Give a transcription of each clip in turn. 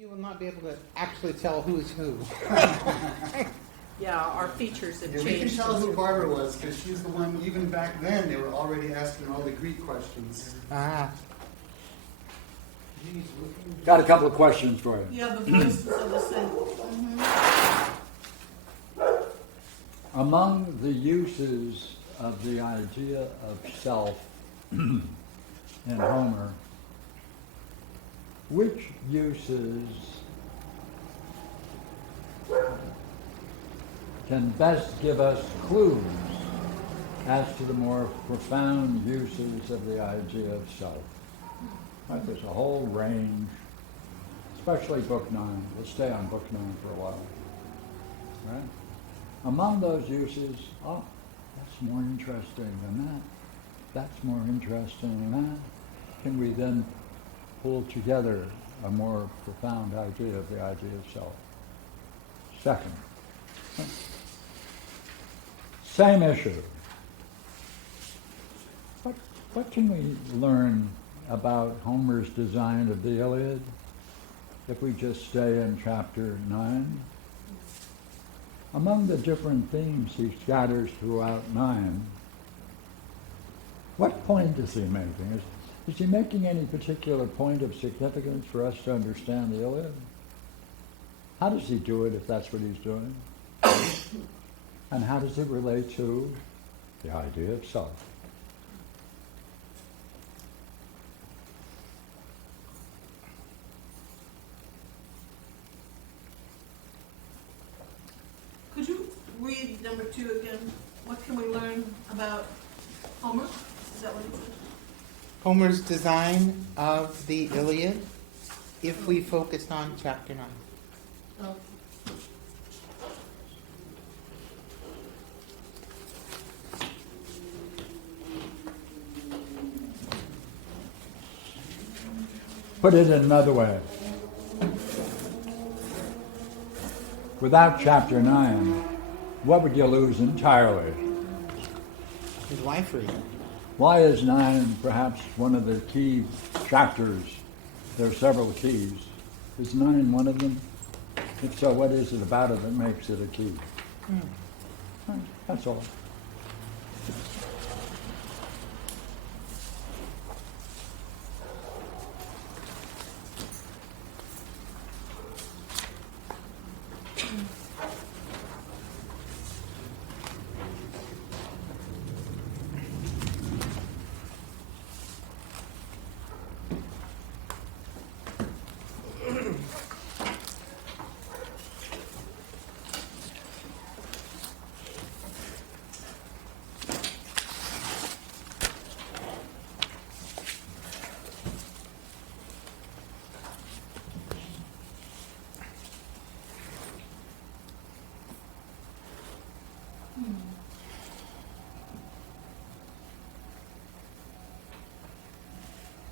You will not be able to actually tell who's who. Yeah, our features have Yeah, we can changed. tell who Barbara was because she's the one. Even back then, they were already asking all the Greek questions. Ah. Got a couple of questions for you. Yeah, the voices of the same. Among the uses of the idea of self in Homer, which uses can best give us clues as to the more profound uses of the idea of self? Right, there's a whole range, especially Book 9. We'll stay on Book 9 for a while. Right? Among those uses, oh, that's more interesting than that. That's more interesting than that. Can we then pull together a more profound idea of the idea of self? Second, same issue. What can we learn about Homer's design of the Iliad if we just stay in chapter 9? Among the different themes he scatters throughout 9, what point is he making? Is he making any particular point of significance for us to understand the Iliad? How does he do it if that's what he's doing? And how does it relate to the idea of self? Could you read number 2 again? What can we learn about Homer? Is that what it says? Homer's design of the Iliad, if we focused on chapter 9. Oh. Put it in another way. Without chapter 9, what would you lose entirely? His wife read. Why is 9 perhaps one of the key chapters? There are several keys. Is 9 one of them? If so, what is it about it that makes it a key? That's all.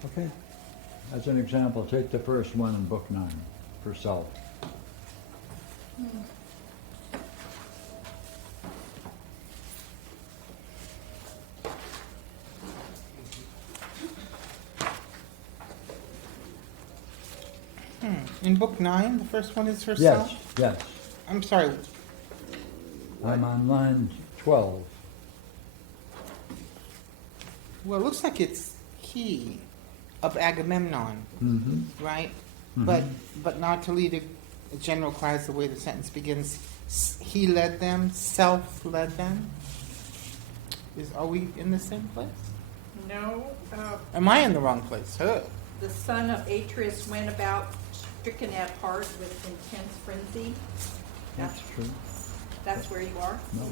Okay. As an example, take the first one in Book 9 for self. In book 9, the first one is herself? Yes. I'm sorry. I'm on line 12. Well, it looks like it's he of Agamemnon, Mm-hmm. right? Mhm. But not to lead a general class the way the sentence begins. He led them, self led them. Are we in the same place? No, Am I in the wrong place? Huh. the son of Atreus went about stricken at heart with intense frenzy. That's true. That's where you are? No,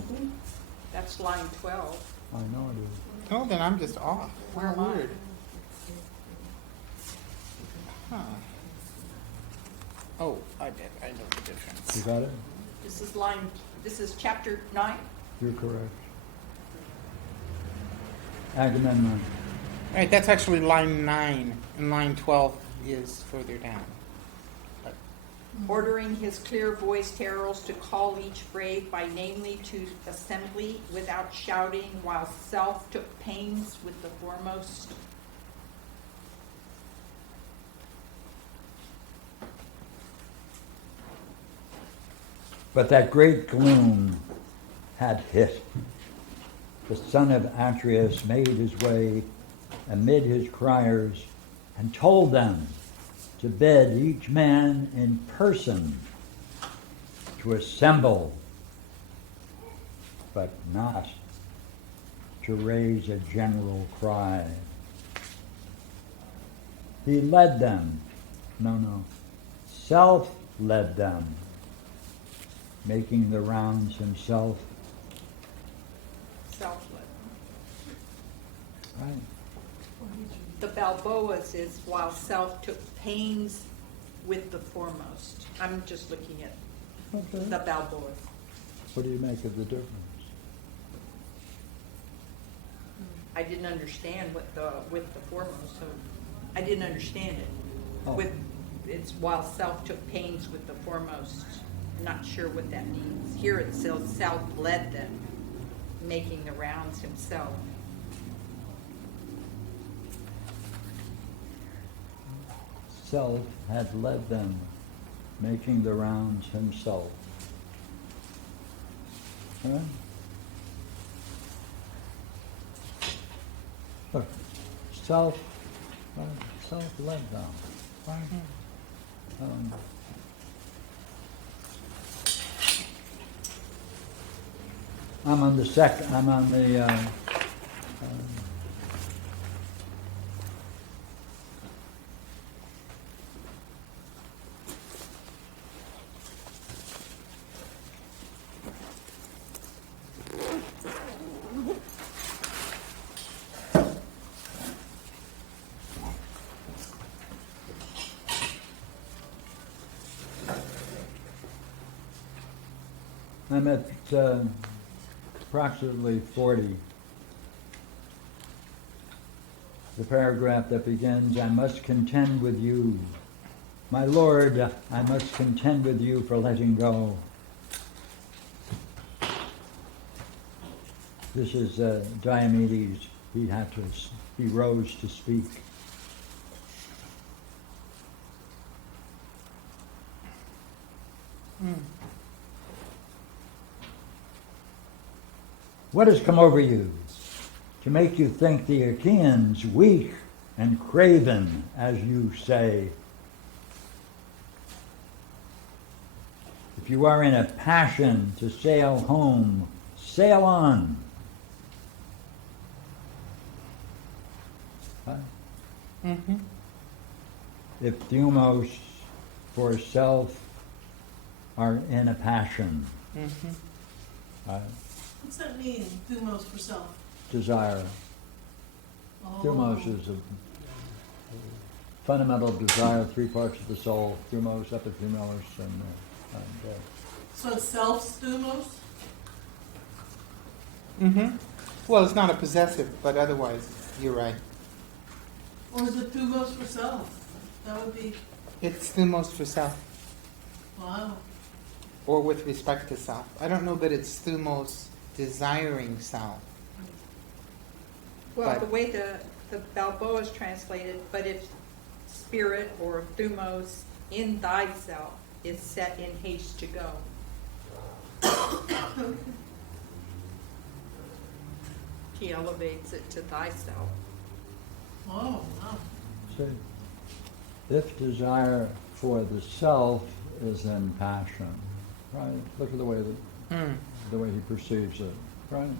That's line 12. I know it is. Oh, then I'm just off. Where How am I? weird. Huh. Oh, I know the difference. You got it? This is chapter 9? You're correct. Agamemnon. All right, that's actually line 9, and line 12 is further down. Ordering his clear-voiced heralds to call each brave by namely to assembly without shouting, while self took pains with the foremost. But that great gloom had hit. The son of Atreus made his way amid his criers and told them to bid each man in person to assemble, but not to raise a general cry. He led them, self led them, making the rounds himself. Self-led. Right. The Balboas is while self took pains with the foremost. I'm just looking at Okay. the Balboas. What do you make of the difference? I didn't understand what the, with the foremost, so I didn't understand it. Oh. With, it's while self took pains with the foremost. Not sure what that means. Here it says self led them, making the rounds himself. Self had led them, making the rounds himself. Huh? Look, self led them. Right? I'm on the I'm at approximately 40. The paragraph that begins, I must contend with you. My Lord, I must contend with you for letting go. This is Diomedes. He rose to speak. What has come over you to make you think the Achaeans weak and craven, as you say? If you are in a passion to sail home, sail on. Huh? Mm-hmm. If thumos for self are in a passion, Mm-hmm. What's that mean, thumos for self? desire. Oh. Thumos is a fundamental desire, 3 parts of the soul, thumos, epithumos, and So it's self's thumos? Mm-hmm. Well, it's not a possessive, but otherwise, you're right. Or is it thumos for self? That would be, It's thumos for self, wow. or with respect to self. I don't know that it's thumos desiring self. Well, But- the way the Balboa is translated, but if spirit or thumos in thyself is set in haste to go. He elevates it to thyself. Oh, wow. see, if desire for the self is in passion, right? Look at the way he perceives it, right?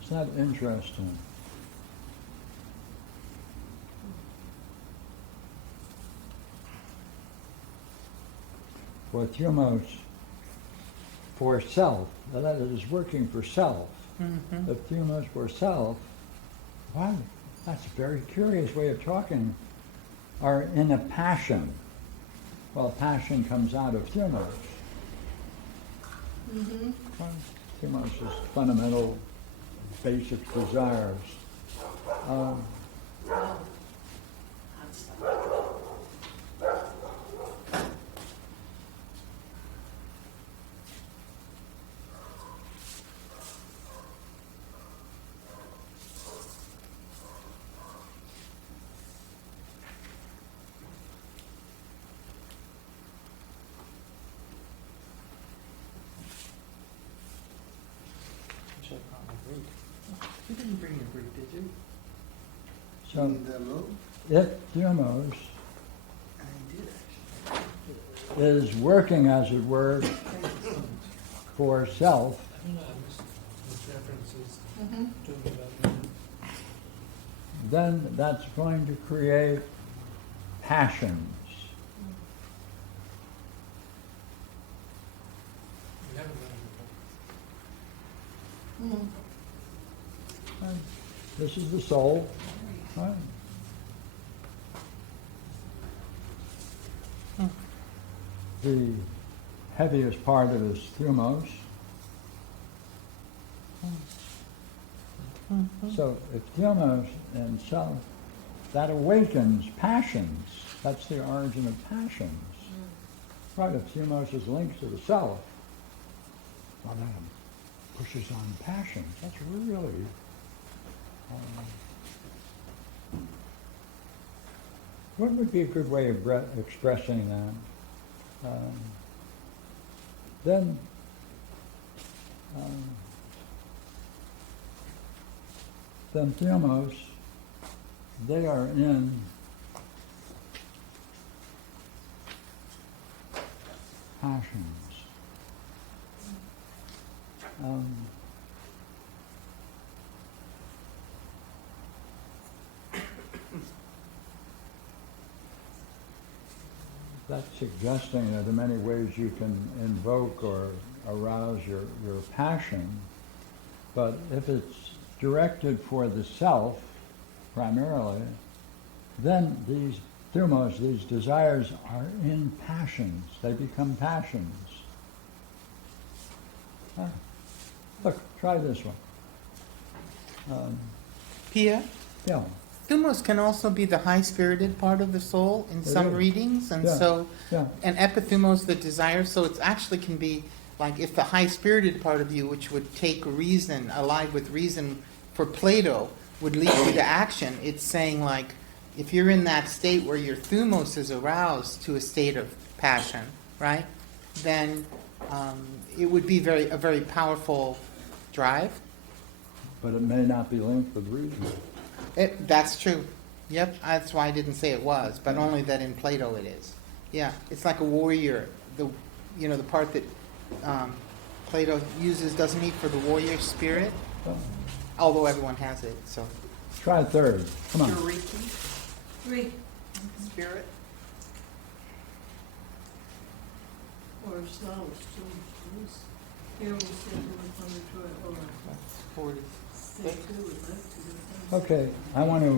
It's not interesting. For thumos, for self, that is working for self. Mm-hmm. If thumos for self, wow, that's a very curious way of talking, are in a passion. Well, passion comes out of thumos. Mm-hmm. Well, thumos is fundamental, basic desires. Wow. That's, bring a brief, did you? So In the low, it, thumos, I did actually. is working, as it were, for self, I don't know, this references Mm-hmm. talking about then that's going to create passions. we haven't done it before. Mm-hmm. Right? This is the soul. Right? The heaviest part of it is thumos. So if thumos and self, that awakens passions. That's the origin of passions. Right, if thumos is linked to the self, well, that pushes on passions. That's really what would be a good way of expressing that? Then thumos, they are in passions. That's suggesting that there are many ways you can invoke or arouse your passion, but if it's directed for the self, primarily, then these thumos, these desires, are in passions. They become passions. Ah. Look, try this one. Pia, Yeah. thumos can also be the high-spirited part of the soul in It some is. readings, and Yeah. so, Yeah. and epithumos, the desire, so it actually can be, like, if the high-spirited part of you, which would take reason, alive with reason for Plato, would lead you to action, it's saying, like, if you're in that state where your thumos is aroused to a state of passion, right, then it would be a very powerful drive. But it may not be linked with reason. That's true. Yep, that's why I didn't say it was, but only that in Plato it is. Yeah, it's like a warrior. The part that Plato uses, doesn't he, for the warrior spirit? Oh. Although everyone has it, so. Try third. Come on. Eureka, 3. spirit. Or flowers, too. Here we said we were going to try, hold on. That's 40. Say 2, we'd like to do that. Okay, I want to.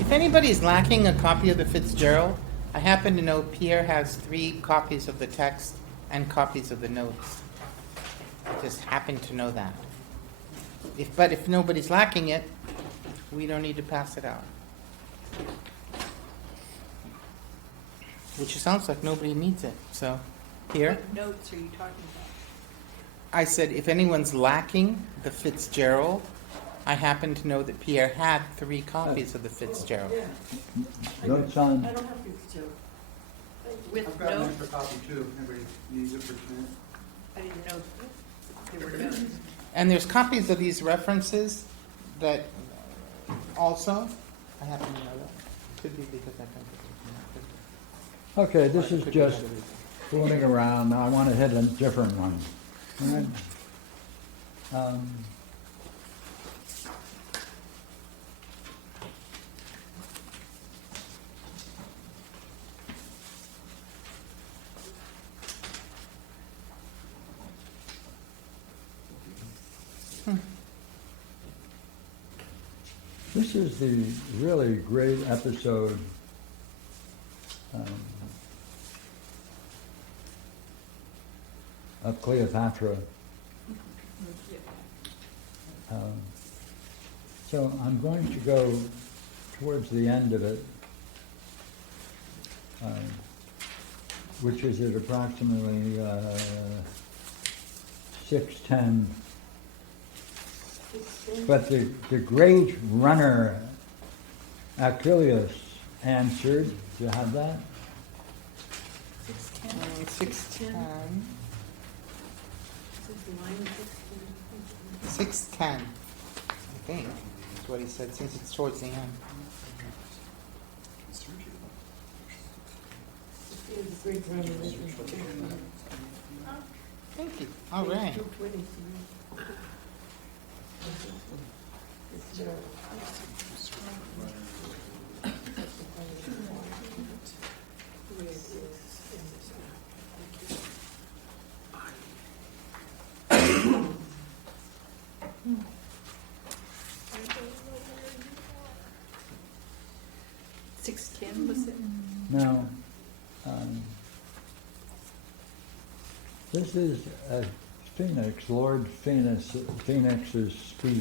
If anybody's lacking a copy of the Fitzgerald, I happen to know Pierre has 3 copies of the text and copies of the notes. I just happen to know that. But if nobody's lacking it, we don't need to pass it out. Which sounds like nobody needs it, so, here. What notes are you talking about? I said, if anyone's lacking the Fitzgerald, I happen to know that Pierre had 3 copies of the Fitzgerald. Yeah. Notes on. I don't have to, Joe. With I've got an notes? extra copy too, if anybody needs it for tonight. I didn't know there were notes. And there's copies of these references that also, I happen to know that. Could be because I think it was. Okay, this is just fooling around. Now I want to hit a different one. All right. This is the really great episode of Cleopatra. So I'm going to go towards the end of it, which is at approximately 6:10 But the great runner Achilles answered. Do you have that? 610. 610. I think is what he said, since it's towards the end. Thank you. All right. Was it? Now, this is Lord Phoenix's speech.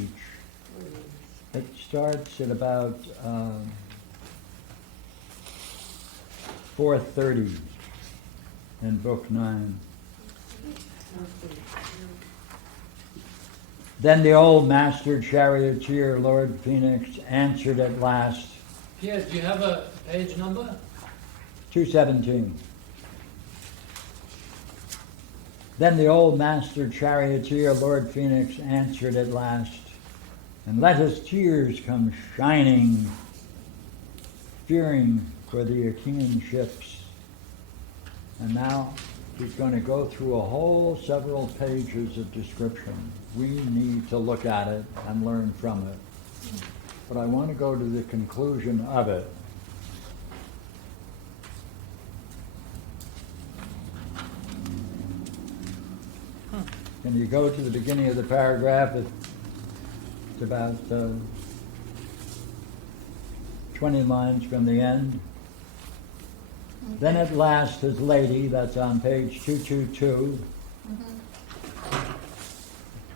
It starts at about 4:30 in Book 9. Then the old master charioteer, Lord Phoenix, answered at last, Pierre, do you have a page number? 217. Then the old master charioteer, Lord Phoenix, answered at last, and let his tears come shining, fearing for the Achaean ships. And now he's going to go through a whole several pages of description. We need to look at it and learn from it. But I want to go to the conclusion of it. Can you go to the beginning of the paragraph? It's about 20 lines from the end. Then at last his lady, that's on page 222,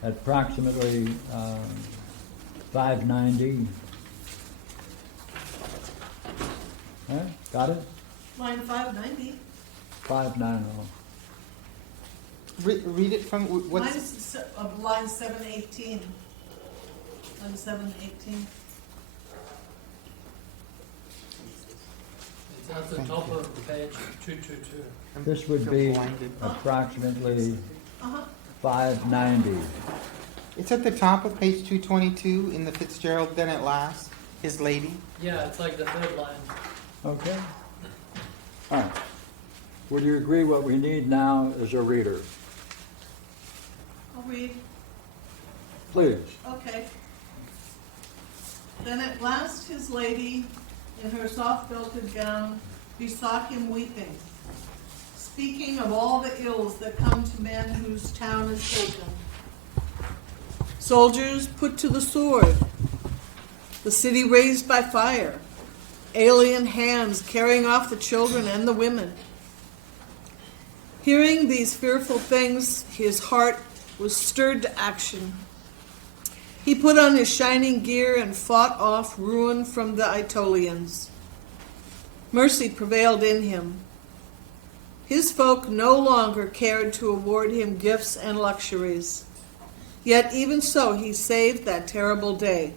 approximately 590. Got it? Line 590. 590. Read it from what's Line 718. Line 718. It's at the top of page 222. This would be approximately 590. It's at the top of page 222 in the Fitzgerald. Then at last, his lady. Yeah, it's like the third line. Okay. All right. Would you agree what we need now is a reader? I'll read. Please. Okay. Then at last his lady, in her soft belted gown, besought him weeping, speaking of all the ills that come to men whose town is taken. Soldiers put to the sword, the city razed by fire, alien hands carrying off the children and the women. Hearing these fearful things, his heart was stirred to action. He put on his shining gear and fought off ruin from the Aetolians. Mercy prevailed in him. His folk no longer cared to award him gifts and luxuries. Yet even so he saved that terrible day.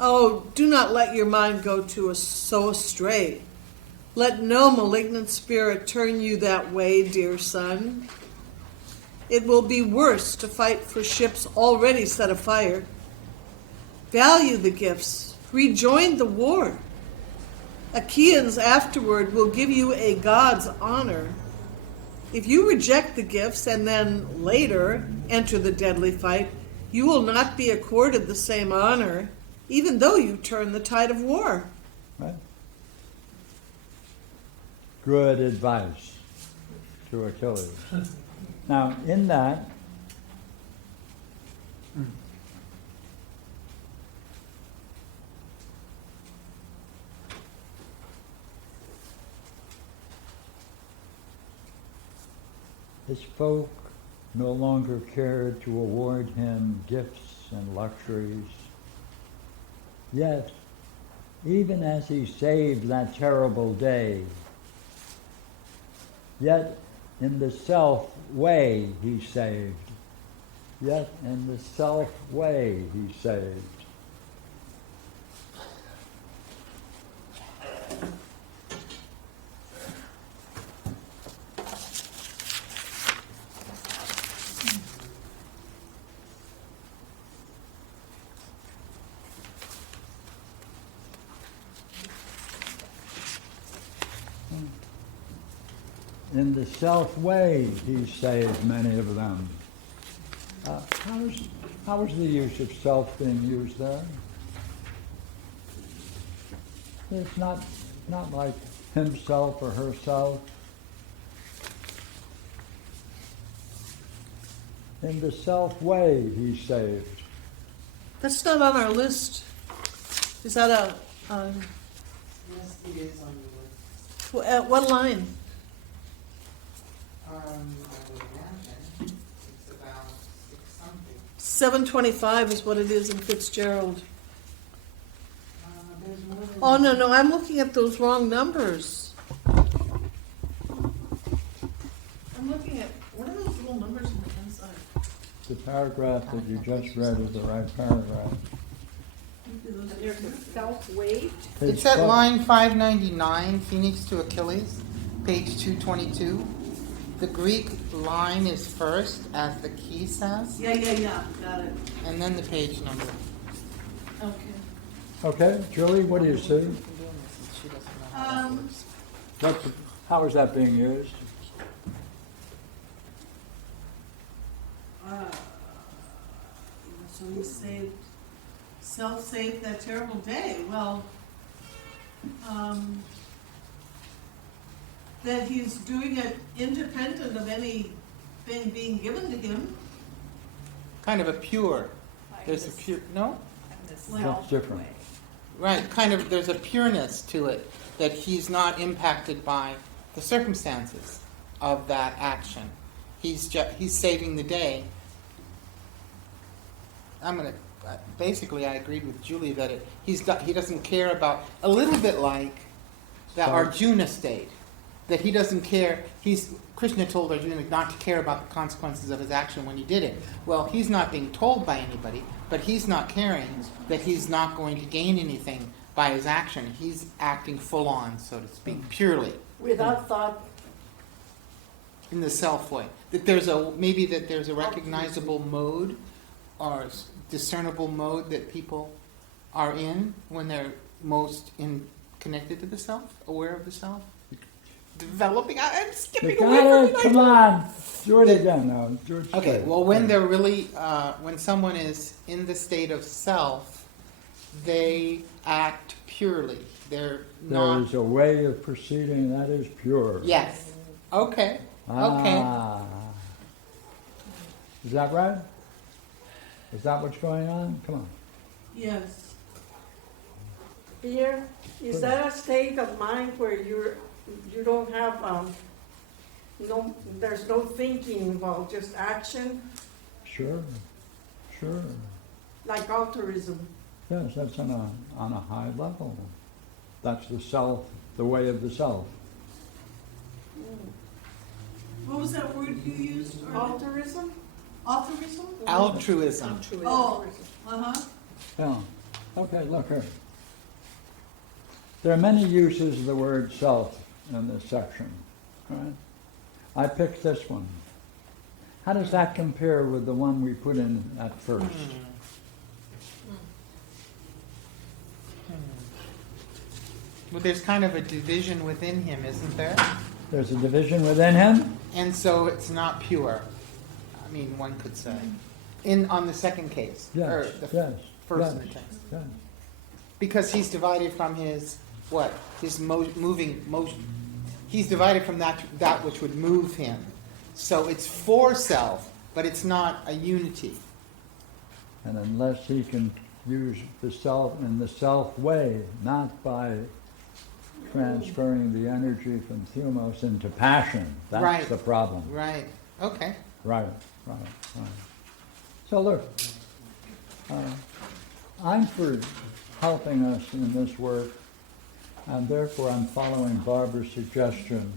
Oh, do not let your mind go so astray. Let no malignant spirit turn you that way, dear son. It will be worse to fight for ships already set afire. Value the gifts. Rejoin the war. Achaeans afterward will give you a god's honor. If you reject the gifts and then later enter the deadly fight, you will not be accorded the same honor, even though you turn the tide of war. Right? Good advice to Achilles. Now, in that, his folk no longer cared to award him gifts and luxuries. Yet, even as he saved that terrible day, yet in the self way he saved, yet in the self-way he saved. In the self-way he saved many of them. How is the use of self being used there? It's not like himself or herself. In the self-way he saved. That's not on our list. Is that Yes, it is on your list. at what line? I would imagine it's about 6 something. 725 is what it is in Fitzgerald. There's more than. Oh, no, I'm looking at those wrong numbers. I'm looking at, what are those little numbers on the inside? The paragraph that you just read is the right paragraph. And there's a self-waived. It's Page at 12. line 599, Phoenix to Achilles, page 222. The Greek line is first, as the key says, Yeah, got it. and then the page number. Okay. Okay, Julie, what do you see? She doesn't know how that works. How is that being used? So he self-saved that terrible day. Well, that he's doing it independent of anything being given to him. Kind of a pure, there's a This- pure, no? and this That's different. self-way. Right, kind of, there's a pureness to it, that he's not impacted by the circumstances of that action. He's saving the day. Basically I agreed with Julie that he doesn't care about, a little bit like that Sorry. Arjuna state, that he doesn't care, Krishna told Arjuna not to care about the consequences of his action when he did it. Well, he's not being told by anybody, but he's not caring that he's not going to gain anything by his action. He's acting full on, so to speak, purely Without thought, in the self way. That there's a recognizable mode or discernible mode that people are in when they're most connected to the self, aware of the self. Developing, I'm You skipping away from got it. it, come on, do it again now. Do it Okay, straight. well, when they're really, when someone is in the state of self, they act purely. They're There not. is a way of proceeding that is pure. Yes. Okay. Okay. Ah. Is that right? Is that what's going on? Come on. Yes. fear, is that a state of mind where you don't have, there's no thinking involved, just action, Sure. like altruism? Yes, that's on a high level. That's the self, the way of the self. What was that word you used? Altruism? Altruism? Altruism. Altruism. Oh, uh-huh. Yeah. Okay, look here. There are many uses of the word self in this section. Right? I picked this one. How does that compare with the one we put in at first? Well, there's kind of a division within him, isn't there? There's a division within him? And so it's not pure. I mean, one could say. On the second case. Or Yes, the yes. first yes, in the text. yes. Because he's divided from his, what? His moving motion. He's divided from that which would move him. So it's for self, but it's not a unity. And unless he can use the self in the self way, not by transferring the energy from thumos into passion, that's Right. the problem. Right. Okay. Right. So look, I'm for helping us in this work, and therefore I'm following Barbara's suggestion,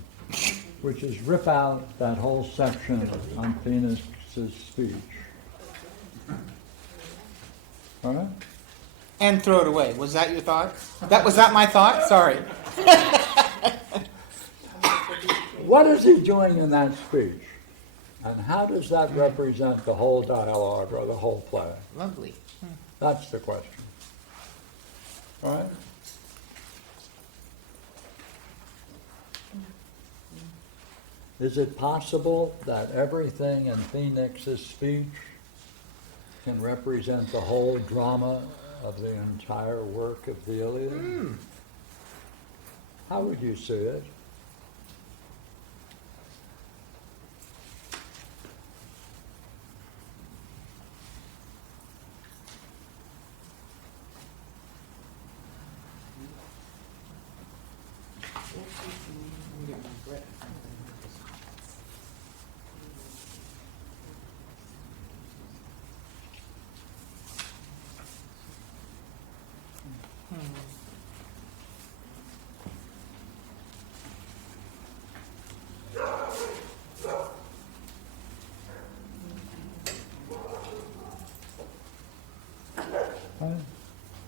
which is rip out that whole section on Phoenix's speech. All right? And throw it away. Was that your thought? Was that my thought? Sorry. What is he doing in that speech? And how does that represent the whole dialogue or the whole play? Lovely. That's the question. All right? Is it possible that everything in Phoenix's speech can represent the whole drama of the entire work of the Iliad? How would you see it?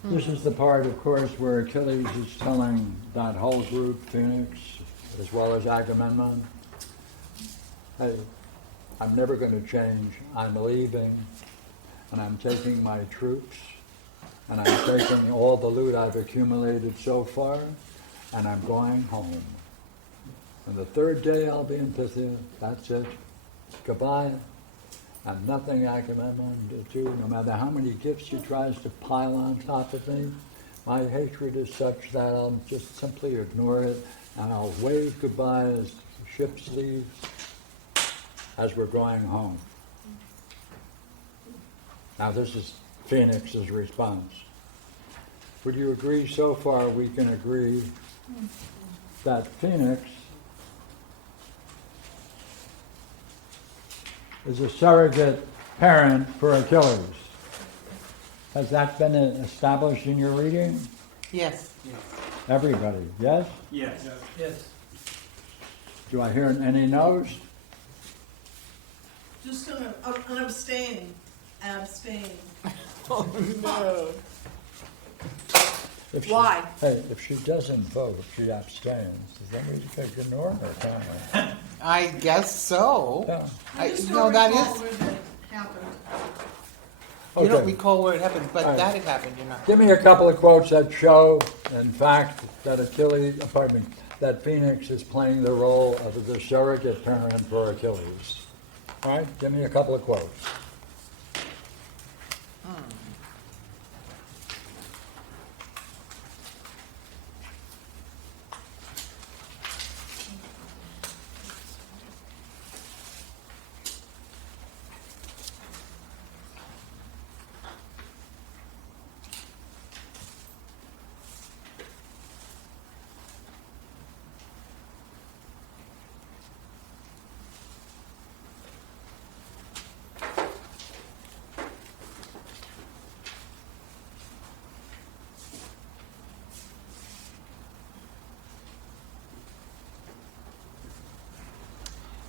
This is the part, of course, where Achilles is telling that whole group, Phoenix, as well as Agamemnon, hey, I'm never going to change. I'm leaving, and I'm taking my troops, and I'm taking all the loot I've accumulated so far, and I'm going home. And the third day I'll be in Phthia. That's it. Goodbye. And nothing Agamemnon to do, no matter how many gifts he tries to pile on top of me. My hatred is such that I'll just simply ignore it, and I'll wave goodbye as the ship leaves, as we're going home. Now this is Phoenix's response. Would you agree so far we can agree that Phoenix is a surrogate parent for Achilles? Has that been established in your reading? Yes. Everybody, yes? Yes. Yes. Do I hear any no's? Just gonna abstain. Oh no. If she- Why? Hey, if she doesn't vote, she abstains. Then we could ignore her, can't we? I guess so. Yeah. That is. Where that happened. You don't Okay. recall where it happened, but All right. that it happened. You're not. Give me a couple of quotes that show, in fact, that that Phoenix is playing the role of the surrogate parent for Achilles. All right, give me a couple of quotes.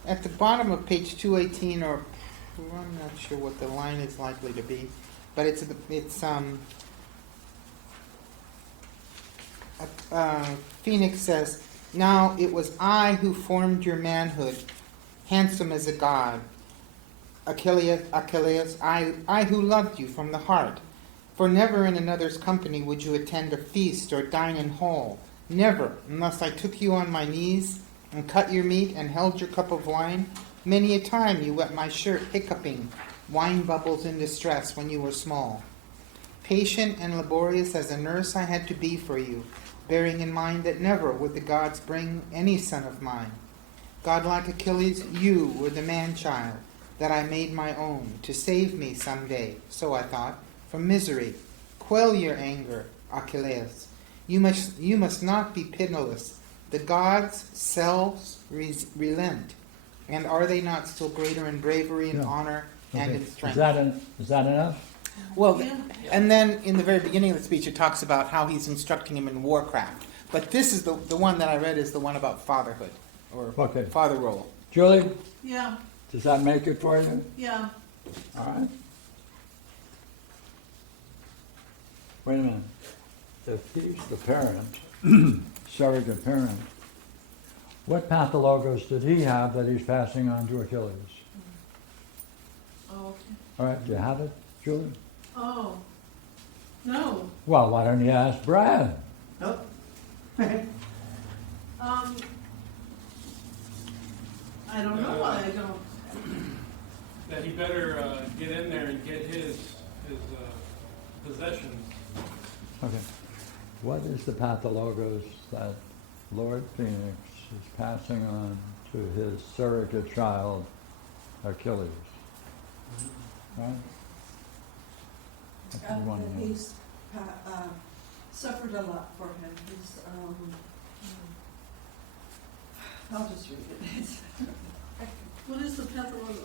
At the bottom of page 218, or I'm not sure what the line is likely to be, but Phoenix says, "Now it was I who formed your manhood, handsome as a god. Achilles, I who loved you from the heart. For never in another's company would you attend a feast or dine in hall. Never, unless I took you on my knees and cut your meat and held your cup of wine. Many a time you wet my shirt, hiccuping, wine bubbles in distress when you were small. Patient and laborious as a nurse I had to be for you, bearing in mind that never would the gods bring any son of mine. Godlike Achilles, you were the man-child that I made my own, to save me some day, so I thought, from misery. Quell your anger, Achilles. You must not be pitiless. The gods' selves relent, and are they not still greater in bravery and Yeah. honor and Okay. in strength?" Is that enough? Well, Yeah. and then in the very beginning of the speech, it talks about how he's instructing him in warcraft. But this is the one that I read is the one about fatherhood, or Okay. father role. Julie, Yeah, does that make it for you? yeah. All right. Wait a minute. If he's the parent, surrogate parent, what pathologos did he have that he's passing on to Achilles? Oh, All right, do you have it, Julie? oh, no. Well, why don't you ask Brad? Nope. I don't know why I don't. That he better get in there and get his possessions. Okay. What is the pathologos that Lord Phoenix is passing on to his surrogate child, Achilles? Right? That's what we want to know. He's suffered a lot for him. He's, I'll just read it. What is the pathology?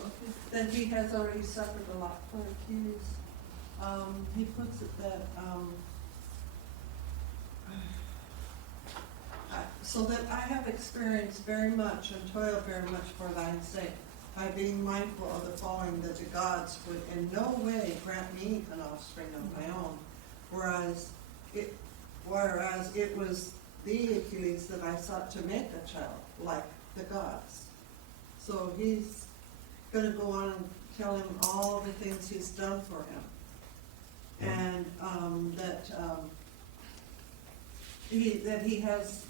That he has already suffered a lot for Achilles. He puts it that, so that I have experienced very much and toiled very much for thine sake, by being mindful of the following, that the gods would in no way grant me an offspring of my own, whereas it was thee, Achilles, that I sought to make a child like the gods. So he's going to go on and tell him all the things he's done for him, and that he has,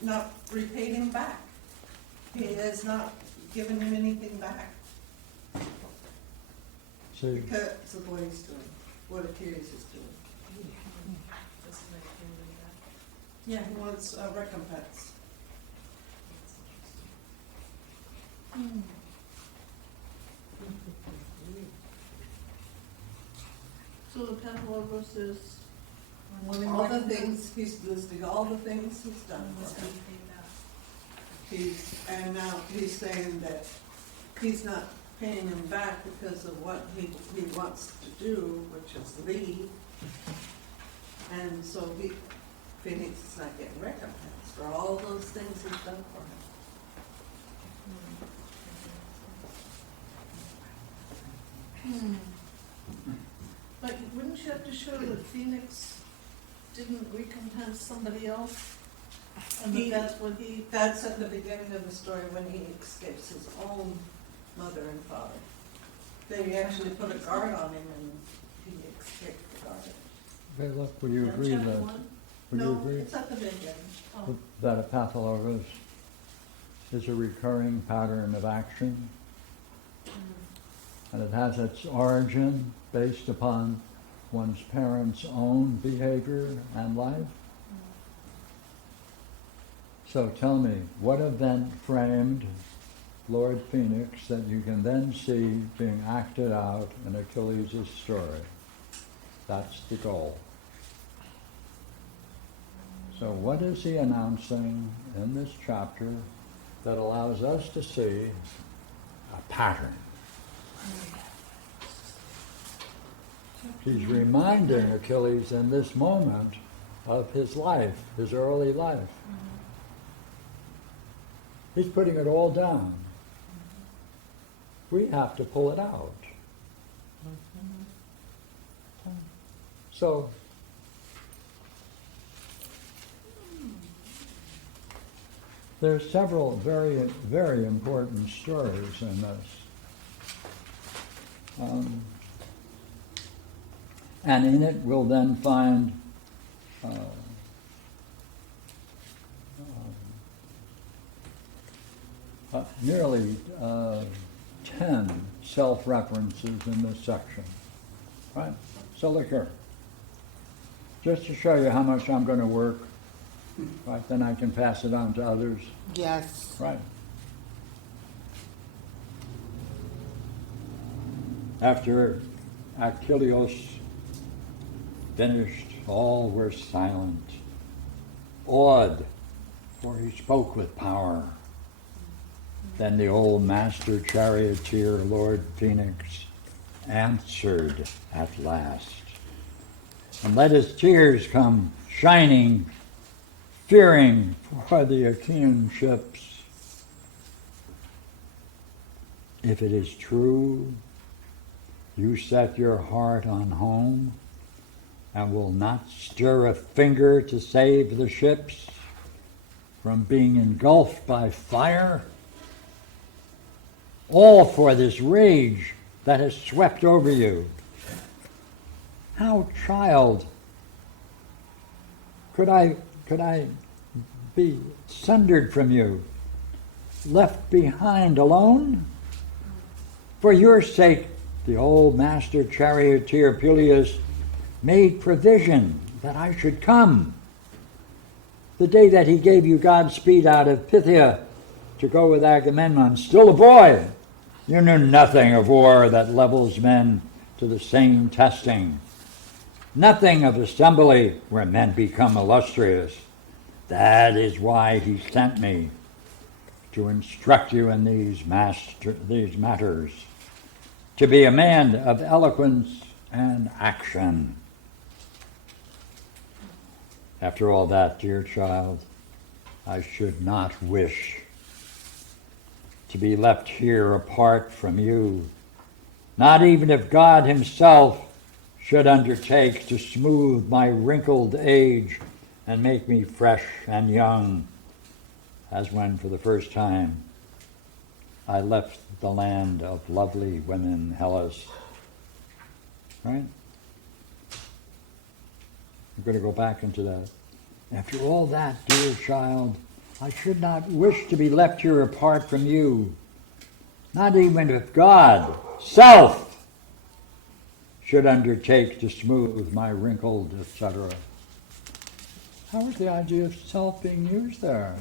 not repaid him back. He has not given him anything back See, because of what he's doing, what Achilles is doing. Yeah, he wants a recompense. So the pathologos is All the things, he's listing all the things he's done for him. And now he's saying that he's not paying him back because of what he wants to do, which is leave. And so Phoenix is not getting recompense for all those things he's done for him. But wouldn't you have to show that Phoenix didn't recompense somebody else? And He- that's what he, That's at the beginning of the story when he escapes his own mother and father. They actually put a guard on him and he escaped the guard. okay, look, will you in agree chapter that, 1? will you No, agree it's at the beginning. Oh, that a pathologos is a recurring pattern of action? And it has its origin based upon one's parents' own behavior and life? So tell me, what event framed Lord Phoenix that you can then see being acted out in Achilles' story? That's the goal. So what is he announcing in this chapter that allows us to see a pattern? He's reminding Achilles in this moment of his life, his early life. He's putting it all down. We have to pull it out. So, there's several very, very important stories in this. And in it we'll then find nearly 10 self-references in this section. Right? So look here. Just to show you how much I'm going to work, right? Then I can pass it on to others. Yes. Right. After Achilles finished, all were silent, awed, for he spoke with power. Then the old master charioteer, Lord Phoenix, answered at last, and let his tears come shining, fearing for the Achaean ships. If it is true, you set your heart on home and will not stir a finger to save the ships from being engulfed by fire? All for this rage that has swept over you. How, child, could I be sundered from you, left behind alone? For your sake, the old master charioteer Peleus made provision that I should come. The day that he gave you Godspeed out of Phthia to go with Agamemnon, still a boy, you knew nothing of war that levels men to the same testing. Nothing of assembly where men become illustrious. That is why he sent me, to instruct you in these matters, to be a man of eloquence and action. After all that, dear child, I should not wish to be left here apart from you, not even if God himself should undertake to smooth my wrinkled age and make me fresh and young, as when for the first time I left the land of lovely women, Hellas. Right? I'm going to go back into that. After all that, dear child, I should not wish to be left here apart from you, not even if God, self, should undertake to smooth my wrinkled, etc. How is the idea of self being used there?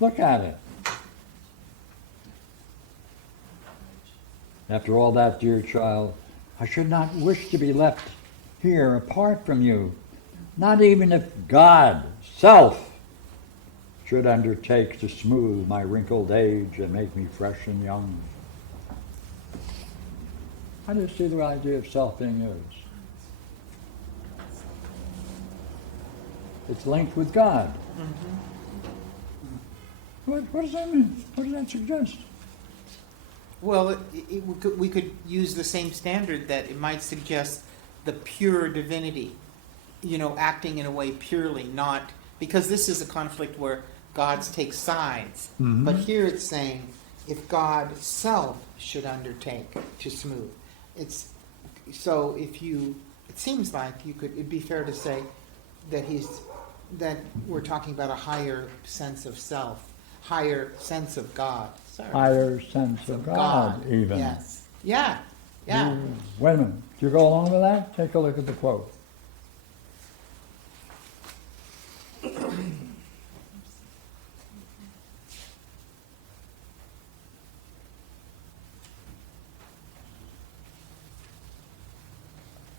Look at it. After all that, dear child, I should not wish to be left here apart from you, not even if God, self, should undertake to smooth my wrinkled age and make me fresh and young. How do you see the idea of self being used? It's linked with God. What does that mean? What does that suggest? Well, we could use the same standard that it might suggest the pure divinity, acting in a way purely, not, because this is a conflict where gods take sides. Mm-hmm. But here it's saying, if God self should undertake to smooth. It seems like it'd be fair to say that we're talking about a higher sense of self, higher sense of God. Sorry. Higher sense of God, even. Yes. Yeah. Wait a minute. Do you go along with that? Take a look at the quote.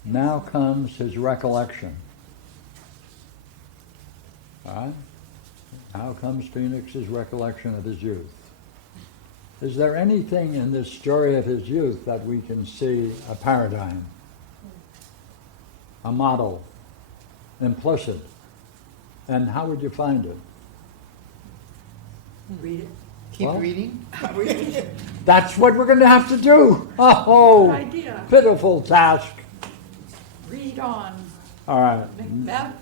Now comes his recollection. All right? Now comes Phoenix's recollection of his youth. Is there anything in this story of his youth that we can see a paradigm, a model, implicit? And how would you find it? Read it. Keep What? reading. Read it. That's what we're going to have to do. Oh, Good idea. pitiful task. Read on. All right, Macbeth?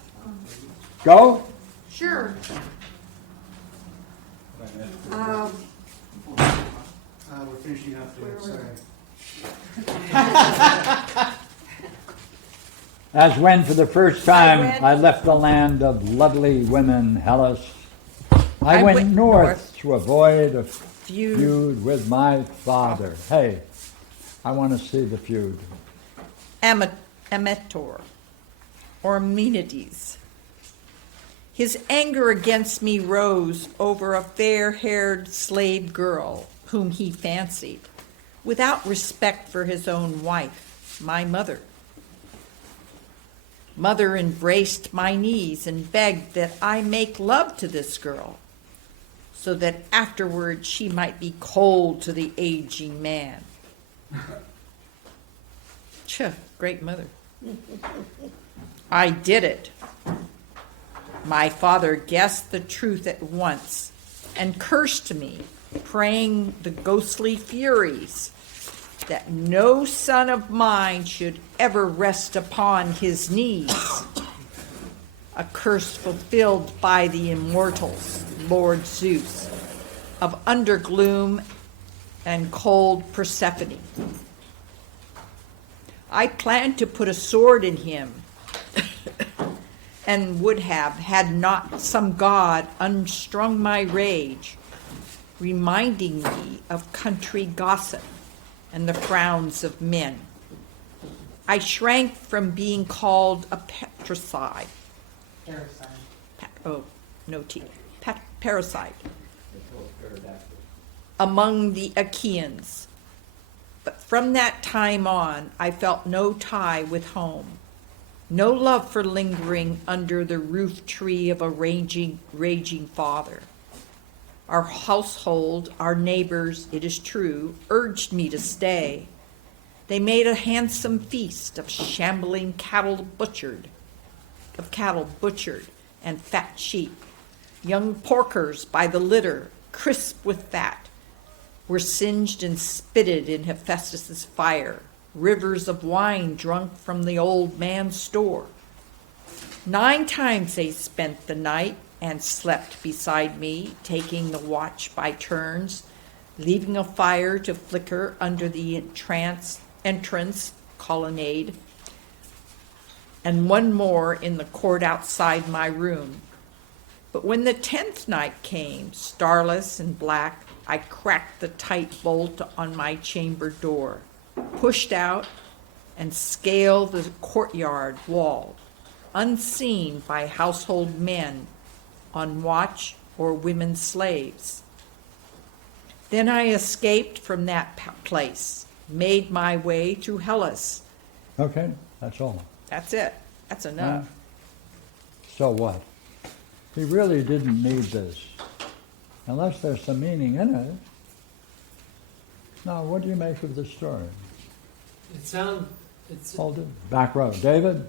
go. Sure. We're finishing up there, sorry. As when for the first time went- I left the land of lovely women, Hellas, I I went went north north to avoid a Feud. feud with my father. Hey, I want to see the feud. Ametor, or Menides. His anger against me rose over a fair-haired slave girl whom he fancied, without respect for his own wife, my mother. Mother embraced my knees and begged that I make love to this girl, so that afterward she might be cold to the aging man. Great mother. I did it. My father guessed the truth at once and cursed me, praying the ghostly furies that no son of mine should ever rest upon his knees. A curse fulfilled by the immortals, Lord Zeus, of undergloom and cold Persephone. I planned to put a sword in him, and would have, had not some god unstrung my rage, reminding me of country gossip and the frowns of men. I shrank from being called a parricide. Parasite among the Achaeans. But from that time on, I felt no tie with home, no love for lingering under the roof tree of a raging father. Our household, our neighbors, it is true, urged me to stay. They made a handsome feast of shambling cattle butchered, and fat sheep. Young porkers by the litter, crisp with fat, were singed and spitted in Hephaestus' fire. Rivers of wine drunk from the old man's store. 9 times they spent the night and slept beside me, taking the watch by turns, leaving a fire to flicker under the entrance colonnade, and one more in the court outside my room. But when the 10th night came, starless and black, I cracked the tight bolt on my chamber door, pushed out, and scaled the courtyard wall, unseen by household men on watch or women slaves. Then I escaped from that place, made my way through Hellas. Okay, that's all. That's it. That's enough. So what? He really didn't need this, unless there's some meaning in it. Now, what do you make of the story? It's Hold it. Back row. David?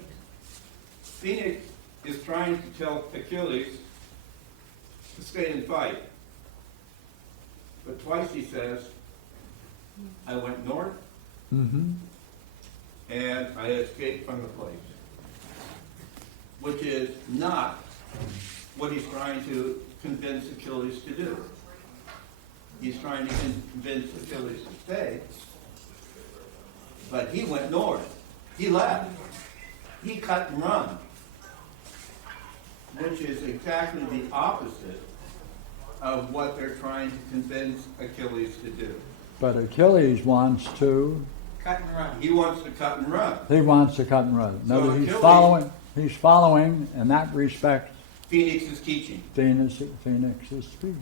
Phoenix is trying to tell Achilles to stay and fight. But twice he says, I went north Mm-hmm. and I escaped from the place. Which is not what he's trying to convince Achilles to do. He's trying to convince Achilles to stay, but he went north. He left. He cut and run, which is exactly the opposite of what they're trying to convince Achilles to do. But Achilles wants to. Cut and run. He wants to cut and run. He wants to cut and run. So No, he's Achilles- following. He's following in that respect Phoenix is teaching. Phoenix's speech.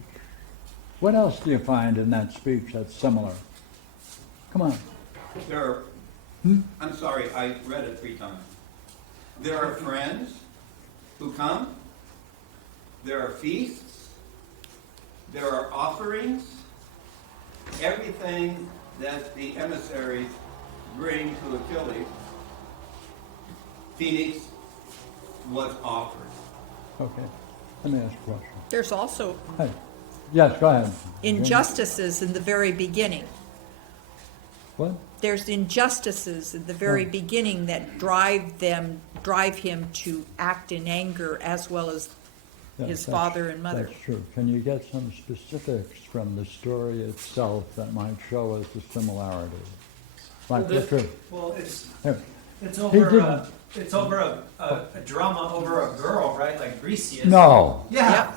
What else do you find in that speech that's similar? Come on. There are, I'm sorry, I read it 3 times. There are friends who come. There are feasts. There are offerings. Everything that the emissaries bring to Achilles, Phoenix was offered. Okay. Let me ask a question. There's also Hey. Yes, go ahead. injustices in the very beginning. What? There's injustices in the very beginning that drive him to act in anger as well as Yes, his that's- father and mother. That's true. Can you get some specifics from the story itself that might show us the similarity? Like, Well, what's true? Well, it's Here. it's He over didn't- it's over a drama over a girl, right? Like Greece is. No, Yeah. Yep.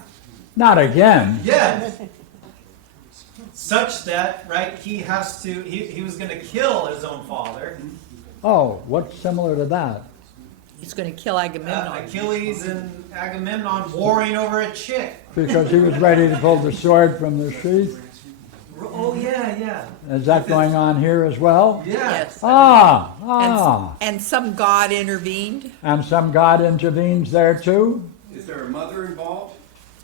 not again. Yeah. Such that, right, he has to he was gonna kill his own father. Oh, what's similar to that? He's going to kill Agamemnon. Achilles and Agamemnon warring over a chick. Because he was ready to pull the sword from the sheath? Oh yeah, yeah. Is that going on here as well? Yeah. Yes. Ah. And some god intervened. And some god intervenes there too? Is there a mother involved?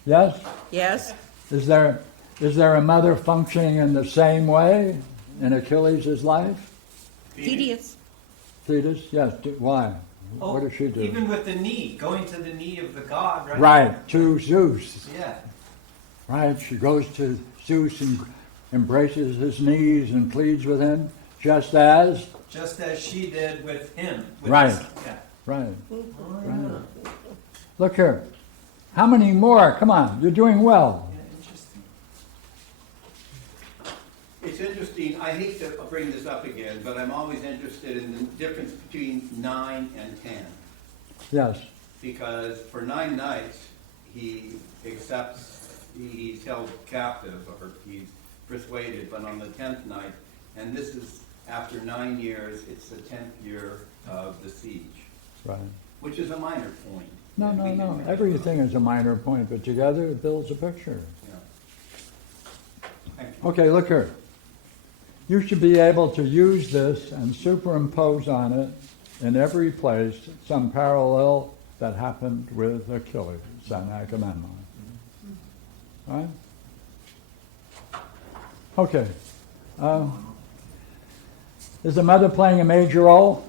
Yes? Yes. Is there a mother functioning in the same way in Achilles' life? Thetis. Thetis? Yes. Why? Oh, What does she do? Even with the knee, going to the knee of the god, right? Right, to Zeus. Yeah. Right, she goes to Zeus and embraces his knees and pleads with him. Just as, just as she did with him. Right. Yeah. right, right. Look here. How many more? Come on, you're doing well. Yeah, interesting. It's interesting, I hate to bring this up again, but I'm always interested in the difference between 9 and 10. Yes, Because for 9 nights, he accepts, he's held captive, or he's persuaded, but on the 10th night, and this is after 9 years, it's the 10th year of the siege, right. which is a minor point. No, And no, we can no. make- Everything is a minor point, but together it builds a picture. Yeah. Thank you. Okay, look here. You should be able to use this and superimpose on it in every place some parallel that happened with Achilles and Agamemnon. Right? Okay. Is the mother playing a major role?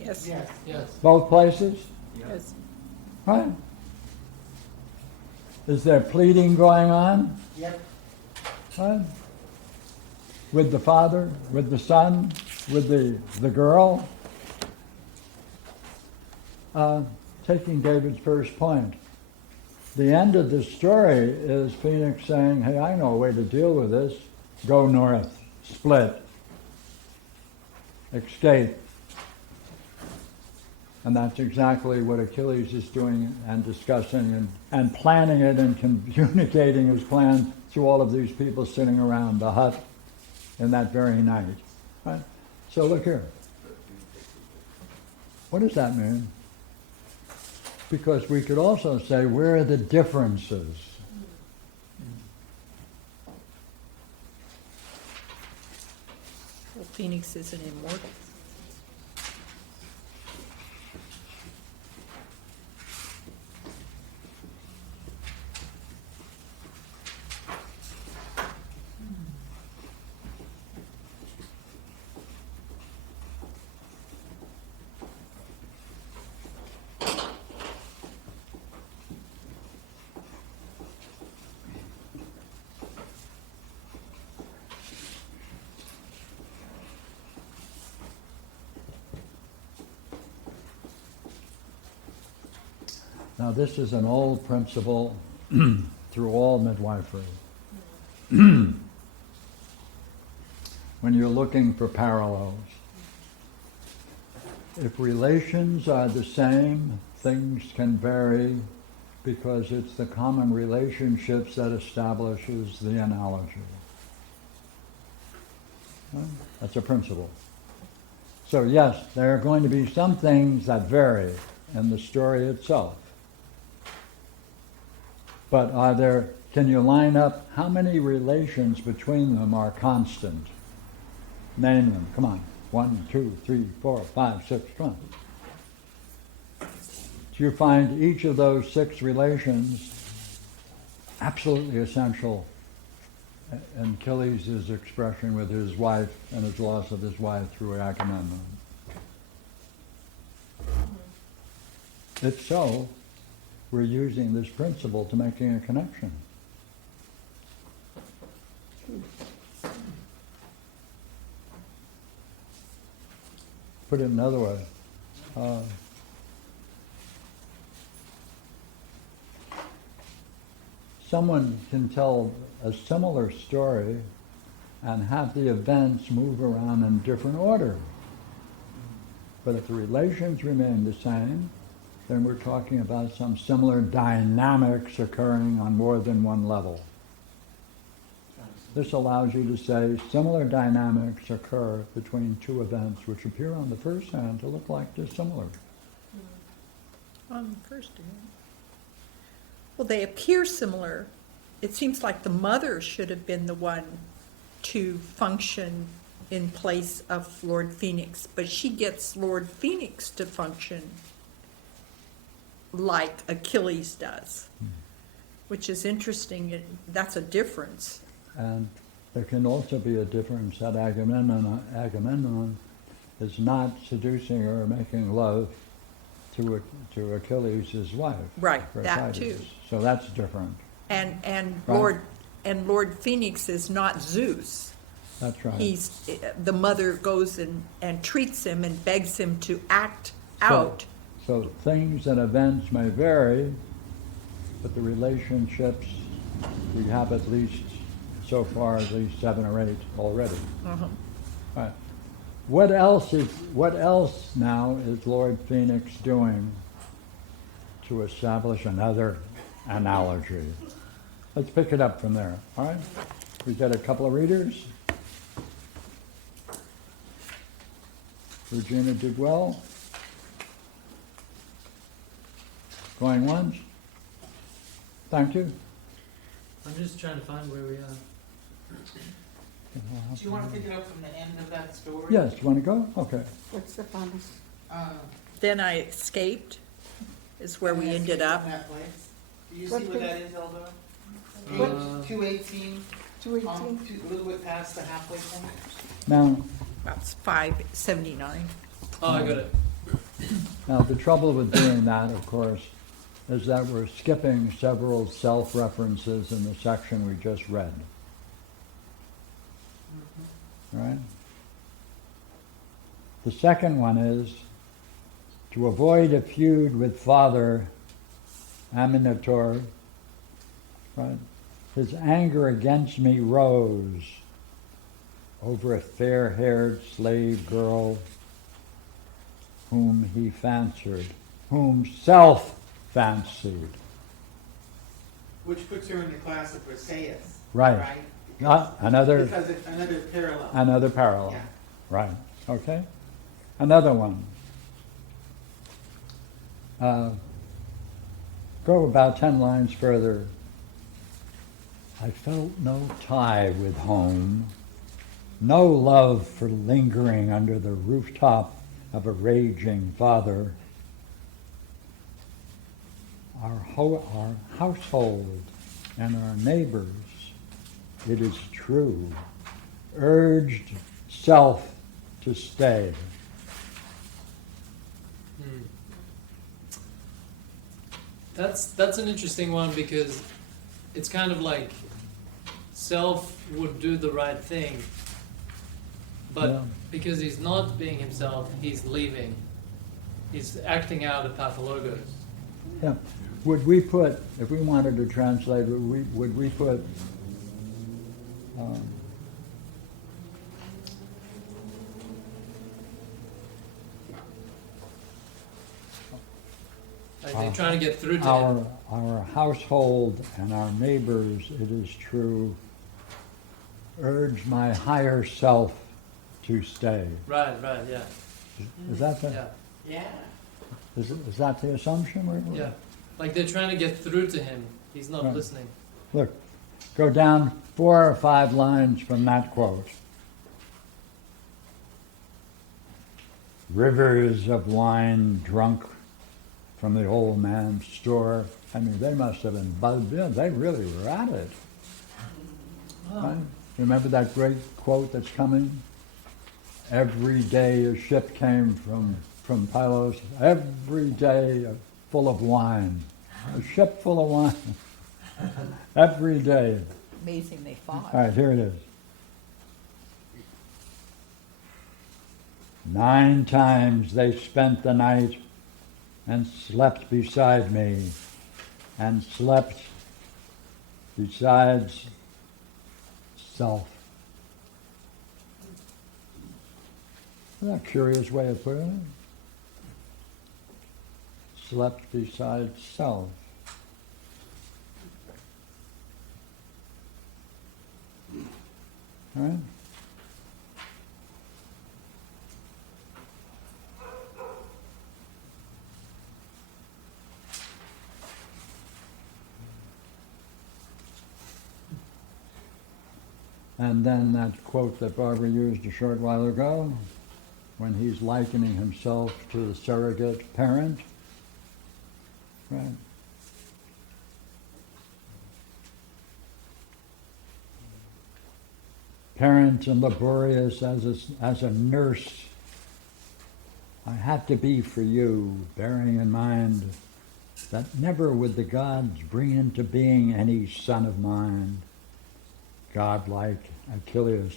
Yes, Yes. Yes. Both places? yes. Right? Is there pleading going on? Yep. Right? With the father, with the son, with the girl. Taking David's first point. The end of the story is Phoenix saying, hey, I know a way to deal with this. Go north, split, escape. And that's exactly what Achilles is doing and discussing and planning it and communicating his plan to all of these people sitting around the hut in that very night. Right? So look here. What does that mean? Because we could also say, where are the differences? Well, Phoenix is an immortal. Now this is an old principle through all midwifery. When you're looking for parallels, if relations are the same, things can vary because it's the common relationships that establishes the analogy. That's a principle. So yes, there are going to be some things that vary in the story itself. But can you line up how many relations between them are constant? Name them, come on. 1, 2, 3, 4, 5, 6, come on. Do you find each of those 6 relations absolutely essential in Achilles' expression with his wife and his loss of his wife through Agamemnon? If so, we're using this principle to making a connection. Put it another way. Someone can tell a similar story and have the events move around in different order. But if the relations remain the same, then we're talking about some similar dynamics occurring on more than one level. This allows you to say similar dynamics occur between 2 events which appear on the first hand to look like they're similar. On the first hand. Well, they appear similar. It seems like the mother should have been the one to function in place of Lord Phoenix, but she gets Lord Phoenix to function like Achilles does, which is interesting. That's a difference. And there can also be a difference that Agamemnon is not seducing her or making love to Achilles, his wife. Right, that Archides. too. So that's different. And Right. Lord Phoenix is not Zeus. That's right. the mother goes and treats him and begs him to act out. So things and events may vary, but the relationships, we have at least, so far, at least 7 or 8 already. Uh-huh. All right. What else now is Lord Phoenix doing to establish another analogy? Let's pick it up from there, all right? We've got a couple of readers. Regina did well. Going once? Thank you. I'm just trying to find where we are. Do you want to pick it up from the end of that story? Yes, you want to go? Okay. What's the funnest? Then I escaped, is where we ended up. That place. Do you What see what page? that is, Eldor? What? 218, 218? a little bit past the halfway point. Now, That's 579. Oh, I got it. now the trouble with doing that, of course, is that we're skipping several self-references in the section we just read. Right? The second one is to avoid a feud with Father Aminator, right? His anger against me rose over a fair-haired slave girl whom he fancied, whom self-fancied. Which puts her in the class of Briseis. Right. Right? Not another, Because it's another parallel. another parallel. Yeah. Right, okay. Another one. Go about 10 lines further. I felt no tie with home, no love for lingering under the rooftop of a raging father. Our household and our neighbors, it is true, urged self to stay. That's an interesting one because it's kind of like self would do the right thing, but Yeah. because he's not being himself, he's leaving. He's acting out a pathologos. Yeah. Would we put, if we wanted to translate, would we put Like they're trying to get through to him. our household and our neighbors, it is true, urge my higher self to stay. Right, yeah. Is that the, Yeah. Yeah. is that the assumption? Yeah. Like they're trying to get through to him. He's not Right. listening. Look, go down 4 or 5 lines from that quote. Rivers of wine drunk from the old man's store. I mean, they must have been buzzed in. They really were at it. Right? Remember that great quote that's coming? Every day a ship came from Pylos. Every day full of wine. A ship full of wine. Every day. Amazing they fought. All right, here it is. 9 times they spent the night and slept beside me, and slept besides self. Isn't that a curious way of putting it? Slept beside self. All right? And then that quote that Barbara used a short while ago, when he's likening himself to the surrogate parent. Right? Parent and laborious as a nurse. I had to be for you, bearing in mind that never would the gods bring into being any son of mine, godlike Achilles,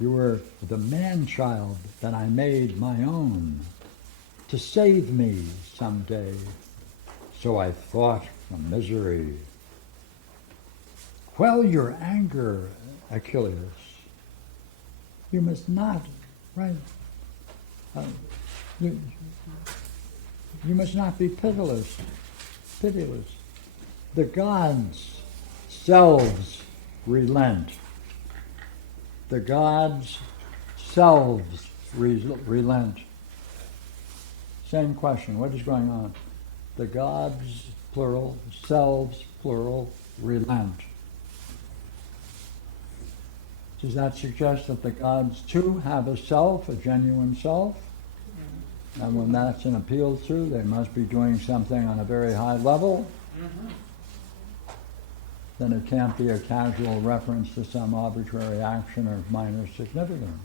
You were the man-child that I made my own, to save me someday. So I thought from misery. Quell your anger, Achilles. You must not, right? You must not be pitiless. The gods' selves relent. The gods' selves relent. Same question. What is going on? The gods, plural, selves, plural, relent. Does that suggest that the gods too have a self, a genuine self? And when that's an appeal to, they must be doing something on a very high level. Then it can't be a casual reference to some arbitrary action of minor significance.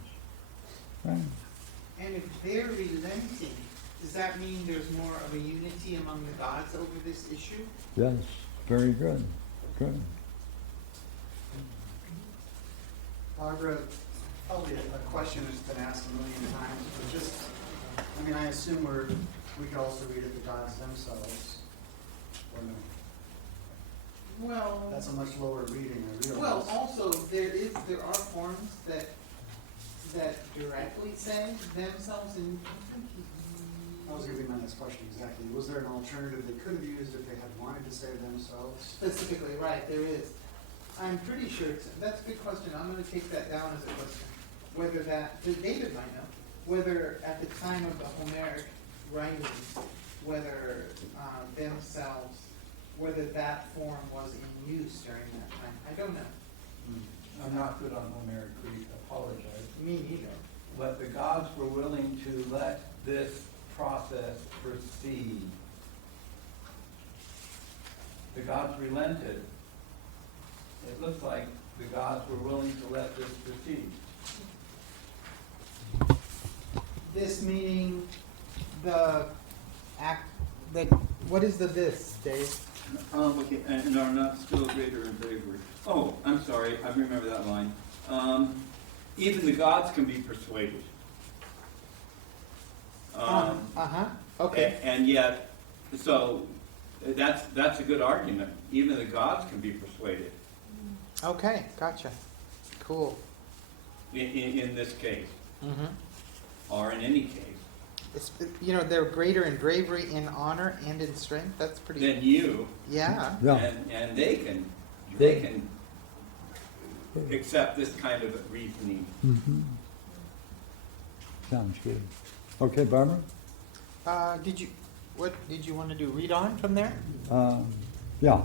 Right? And if they're relenting, does that mean there's more of a unity among the gods over this issue? Yes, very good. Good. Barbara, probably a question that's been asked a million times, but just, I mean, I assume we could also read it the gods themselves, or no? Well, That's a much lower reading, I realize. well, also there are forms that directly say themselves in. That was going to be my next question, exactly. Was there an alternative they could have used if they had wanted to say themselves? Specifically, right, there is. I'm pretty sure that's a good question. I'm going to take that down as a question. Whether David might know, whether at the time of the Homeric writings, whether themselves, whether that form was in use during that time. I don't know. I'm not good on Homeric Greek, apologize. Me neither. But the gods were willing to let this process proceed. The gods relented. It looks like the gods were willing to let this proceed. This meaning the act, what is the this, Dave? Okay, and are not still greater in bravery. Oh, I'm sorry, I remember that line. Even the gods can be persuaded. Okay. And yet, so that's a good argument. Even the gods can be persuaded. Okay, gotcha. Cool. In this case, Mm-hmm. or in any case, It's, they're greater in bravery, in honor, and in strength. That's pretty. than you, Yeah. Yeah. and they can accept this kind of reasoning. Mm-hmm. Sounds good. Okay, Barbara? What did you want to do? Read on from there? Yeah.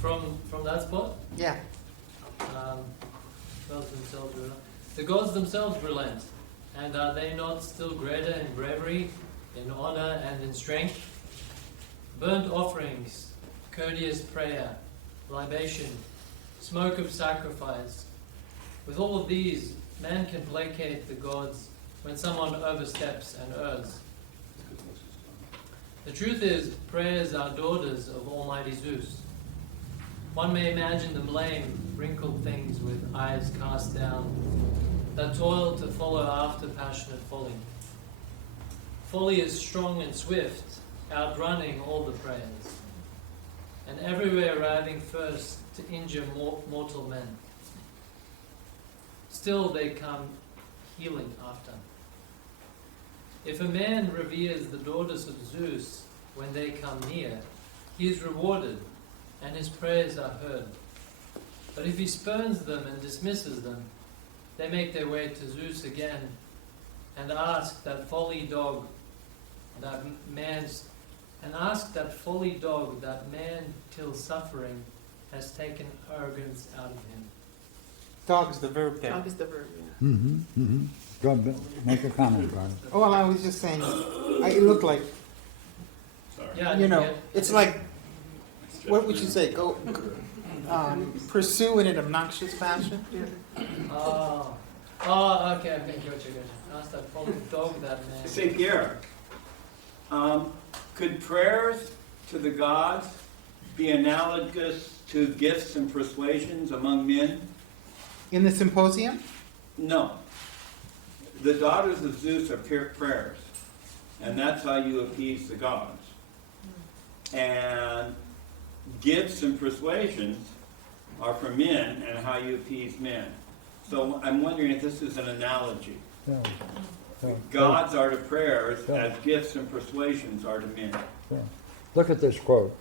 From that spot, Yeah. gods themselves relent. The gods themselves relent, and are they not still greater in bravery, in honor, and in strength? Burnt offerings, courteous prayer, libation, smoke of sacrifice. With all of these, man can placate the gods when someone oversteps and errs. The truth is, prayers are daughters of Almighty Zeus. One may imagine them lame, wrinkled things with eyes cast down, that toil to follow after passionate folly. Folly is strong and swift, outrunning all the prayers, and everywhere arriving first to injure mortal men. Still they come healing after. If a man reveres the daughters of Zeus when they come near, he is rewarded, and his prayers are heard. But if he spurns them and dismisses them, they make their way to Zeus again, and ask that folly dog that man till suffering has taken arrogance out of him. Dog's the verb there. Dog is the verb, yeah. Mm-hmm. Mm-hmm. Go ahead, make a comment, Barbara. Oh, well, I was just saying, it looked like, Yeah, it's like, what would you say? Pursue in an obnoxious fashion? Oh, okay, gotcha. Ask that folly dog that man. St. Pierre, could prayers to the gods be analogous to gifts and persuasions among men? In the symposium? No. The daughters of Zeus are prayers, and that's how you appease the gods. And gifts and persuasions are for men and how you appease men. So I'm wondering if this is an analogy. Yeah. Yeah. Gods are to prayers Yeah. as gifts and persuasions are to men. Yeah. Look at this quote.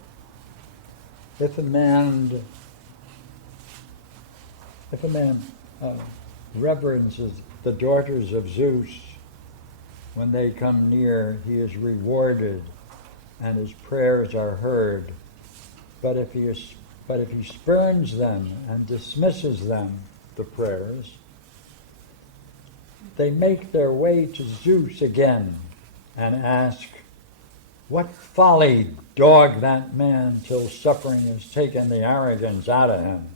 If a man reverences the daughters of Zeus, when they come near, he is rewarded, and his prayers are heard. But if he spurns them and dismisses them, the prayers, they make their way to Zeus again and ask, "What folly dog that man till suffering has taken the arrogance out of him?"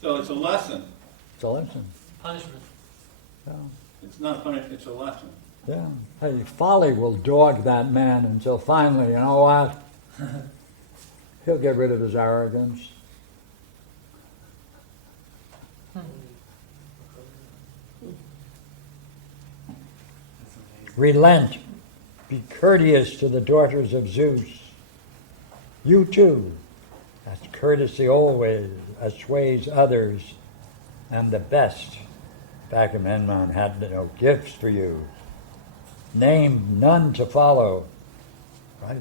So it's a lesson. It's a lesson. Punishment. Yeah. It's not funny, it's a lesson. Yeah. Hey, folly will dog that man until finally, you know what? He'll get rid of his arrogance. Relent. Be courteous to the daughters of Zeus. You too. That's courtesy always assuages others, and the best. Agamemnon had no gifts for you. Named none to follow. Right?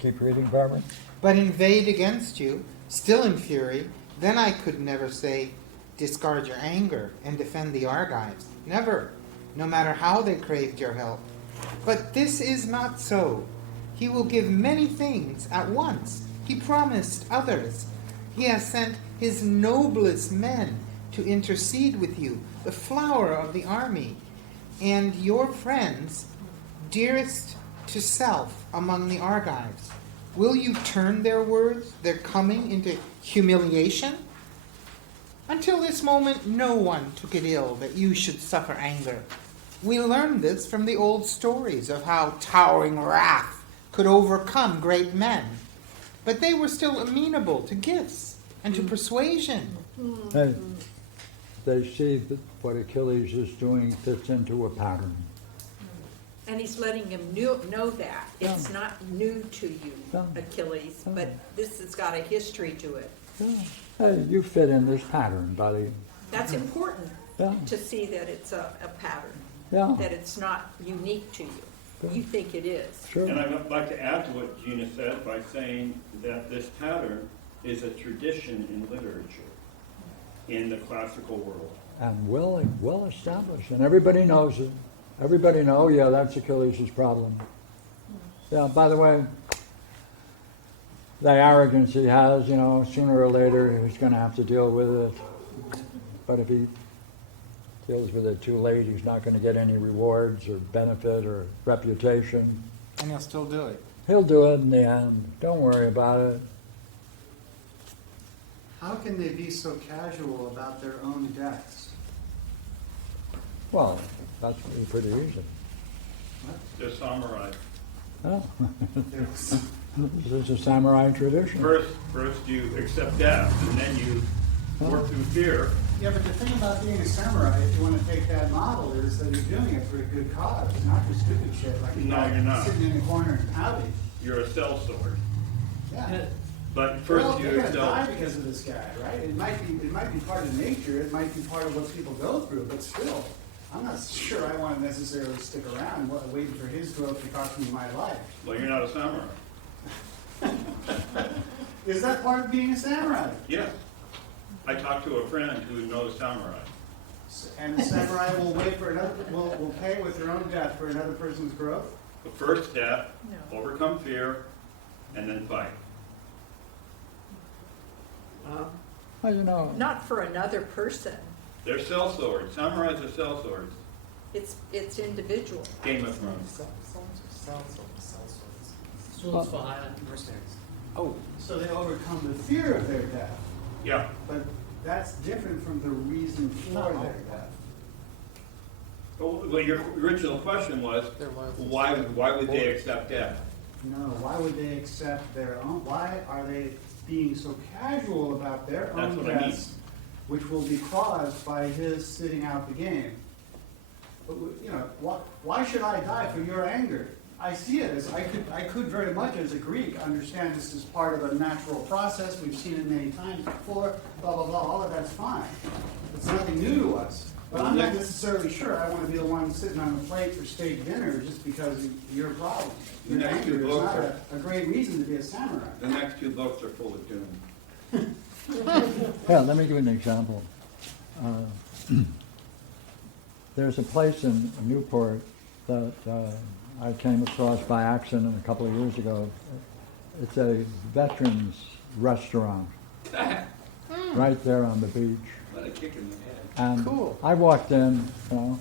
Keep reading, Barbara. But invade against you, still in fury, then I could never say, discard your anger and defend the Argives. Never, no matter how they craved your help. But this is not so. He will give many things at once. He promised others. He has sent his noblest men to intercede with you, the flower of the army, and your friends, dearest to self among the Argives. Will you turn their words, their coming, into humiliation? Until this moment, no one took it ill that you should suffer anger. We learned this from the old stories of how towering wrath could overcome great men. But they were still amenable to gifts and to persuasion. Hey, they see that what Achilles is doing fits into a pattern. And he's letting him know that. It's not new to you, No. Achilles, but this has got a history to it. Yeah. Hey, you fit in this pattern, buddy. That's important Yeah. to see that it's a pattern, Yeah, that it's not unique to you. You think it is. sure. And I'd like to add to what Gina said by saying that this pattern is a tradition in literature in the classical world. And well established, and everybody knows it. Everybody know, yeah, that's Achilles' problem. Yeah, by the way, the arrogance he has, sooner or later he's going to have to deal with it. But if he deals with it too late, he's not going to get any rewards or benefit or reputation. And he'll still do it. He'll do it in the end. Don't worry about it. How can they be so casual about their own deaths? Well, that's pretty easy. They're samurai. Oh. This is a samurai tradition. First you accept death, and then you work through fear. Yeah, but the thing about being a samurai, if you want to take that model, is that you're doing it for a good cause, not for stupid shit like No, you're not. sitting in the corner and pouting. You're a sellsword. Yeah. But We're first all you gonna die accept. because of this guy, right? It might be part of nature. It might be part of what people go through. But still, I'm not sure I want to necessarily stick around waiting for his growth to cost me my life. Well, you're not a samurai. Is that part of being a samurai? Yes. I talked to a friend who knows samurai. And the samurai will will pay with their own death for another person's growth. The first step, No. overcome fear, and then fight. Well, Not for another person. They're sellswords. Samurais are sellswords. It's individual. Game of Thrones. Swords for hire. Mercenaries. Oh, so they overcome the fear of their death. Yeah. But that's different from the reason for their death. Well, your original question was, why would they accept death? No, why would they accept their own? Why are they being so casual about their That's own what I mean. deaths which will be caused by his sitting out the game. But, you know, why should I die for your anger? I see it as, I could very much as a Greek understand this as part of a natural process. We've seen it many times before, blah, blah, blah, all of that's fine. It's nothing new to us. But I'm not necessarily sure I want to be the one sitting on the plate for steak dinner just because of your problem. Your anger is not a great reason to be a samurai. The next two books are full of doom. Yeah, let me give you an example. There's a place in Newport that I came across by accident a couple of years ago. It's a veterans restaurant right there on the beach. What a kick in the head. And Cool. I walked in, you know,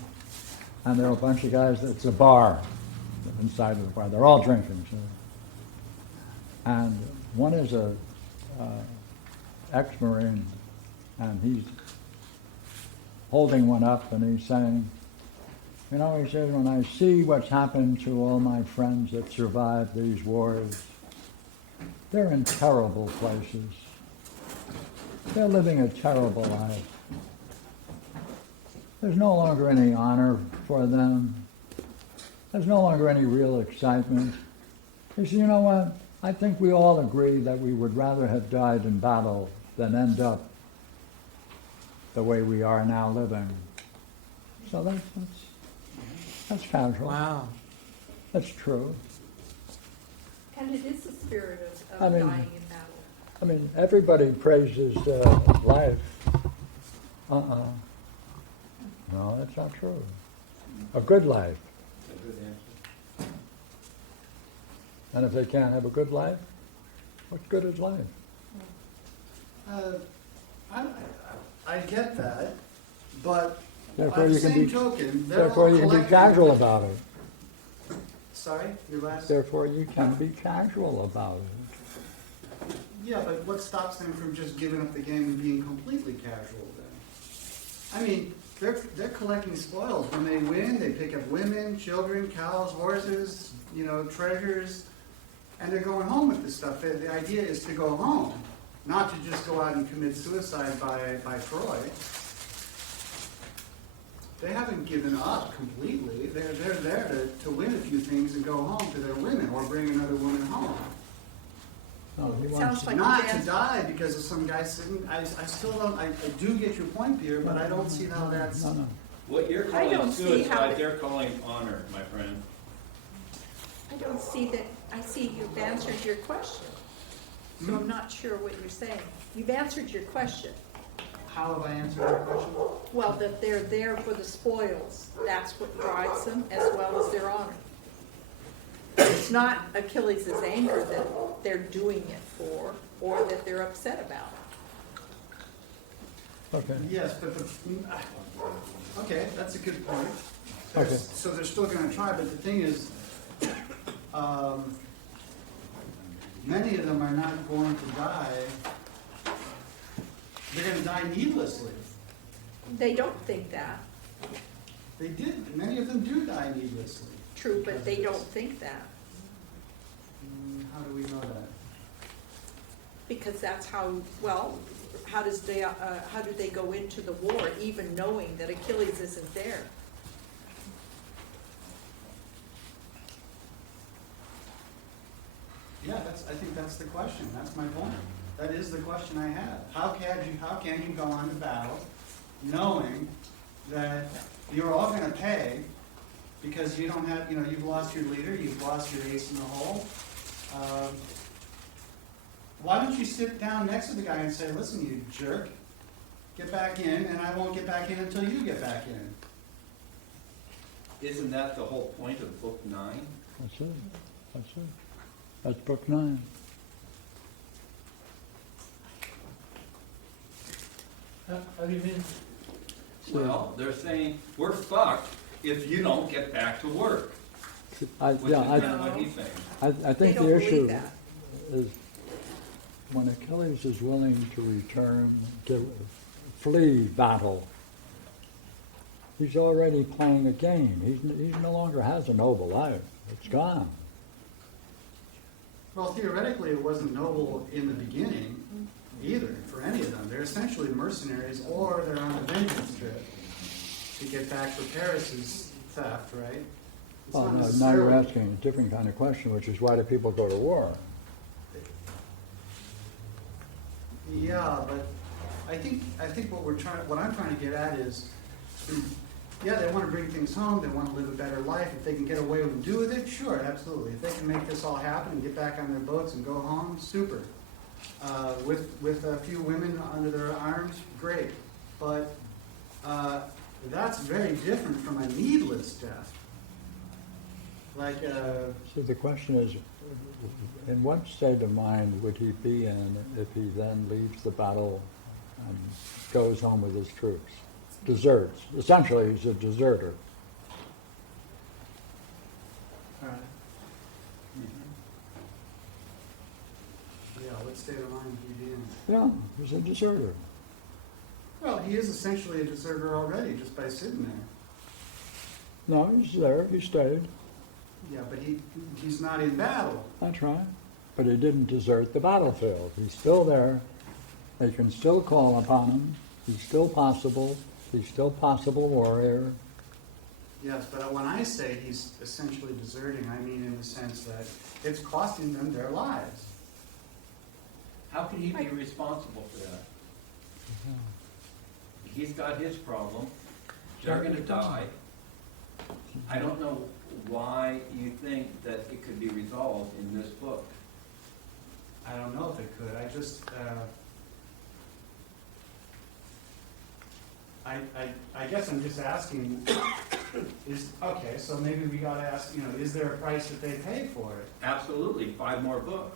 and there were a bunch of guys. It's a bar inside of the bar. They're all drinking. So. And one is a ex-Marine, and he's holding one up, and he's saying, you know, he says, when I see what's happened to all my friends that survived these wars, they're in terrible places. They're living a terrible life. There's no longer any honor for them. There's no longer any real excitement. He said, you know what? I think we all agree that we would rather have died in battle than end up the way we are now living. So that's casual. Wow. That's true. And it is the spirit of I mean- dying in battle. I mean, everybody praises life. No, that's not true. A good life. A good answer. And if they can't have a good life, what good is life? I get that, but Therefore, by the you can same be, token, they're therefore all you can be collectively- casual about it. Sorry, your last? Therefore, you can be casual about it. Yeah, but what stops them from just giving up the game and being completely casual then? I mean, they're collecting spoils. When they win, they pick up women, children, cows, horses, you know, treasures, and they're going home with this stuff. The idea is to go home, not to just go out and commit suicide by Troy. They haven't given up completely. They're there to win a few things and go home to their women or bring another woman home. No, he Sounds wants, like Not you to danced- die because of some guy sitting, I still don't, I do get your point, Peter, but I don't see how that's, no. What you're I don't calling see how suicide, it- they're calling honor, my friend. I don't see that, I see you've answered your question. So I'm not sure what you're saying. You've answered your question. how have I answered your question? Well, that they're there for the spoils. That's what drives them, as well as their honor. It's not Achilles' anger that they're doing it for, or that they're upset about. Okay. Yes, but okay, that's a good point. Okay. So they're still gonna try, but the thing is, many of them are not going to die. They're gonna die needlessly. They don't think that. They did, many of them do die needlessly. True, but they don't think that. How do we know that? Because that's how, well, how do they go into the war even knowing that Achilles isn't there? Yeah, I think that's the question, that's my point. That is the question I have. How can you go on to battle knowing that you're all gonna pay because you don't have, you've lost your leader, you've lost your ace in the hole. Why don't you sit down next to the guy and say, listen, you jerk, get back in, and I won't get back in until you get back in. Isn't that the whole point of Book 9? That's it. That's it. That's book 9. How do you mean? Well, they're saying, we're fucked if you don't get back to work. Which is kind of what he's saying. I They think don't the believe issue that. is when Achilles is willing to return, to flee battle, he's already playing a game. He no longer has a noble life. It's gone. Well, theoretically, it wasn't noble in the beginning, either, for any of them. They're essentially mercenaries, or they're on a vengeance trip to get back for Paris's theft, right? It's Well, not now you're necessarily- asking a different kind of question, which is why do people go to war? Yeah, but I think what I'm trying to get at is, yeah, they want to bring things home, they want to live a better life. If they can get away and do with it, sure, absolutely. If they can make this all happen and get back on their boats and go home, super. With a few women under their arms, great. But that's very different from a needless death. Like, So the question is, in what state of mind would he be in if he then leaves the battle and goes home with his troops? Deserts. Essentially, he's a deserter. yeah, what state of mind would he be in? Yeah, he's a deserter. Well, he is essentially a deserter already, just by sitting there. No, he's there, he stayed. Yeah, but he's not in battle. That's right. But he didn't desert the battlefield. He's still there. They can still call upon him. He's still possible. He's still possible warrior. Yes, but when I say he's essentially deserting, I mean in the sense that it's costing them their lives. How can he be responsible for that? He's got his problem, they're gonna die. I don't know why you think that it could be resolved in this book. I don't know if it could. I just, I guess I'm just asking, okay, so maybe we gotta ask, is there a price that they pay for it? Absolutely, 5 more books.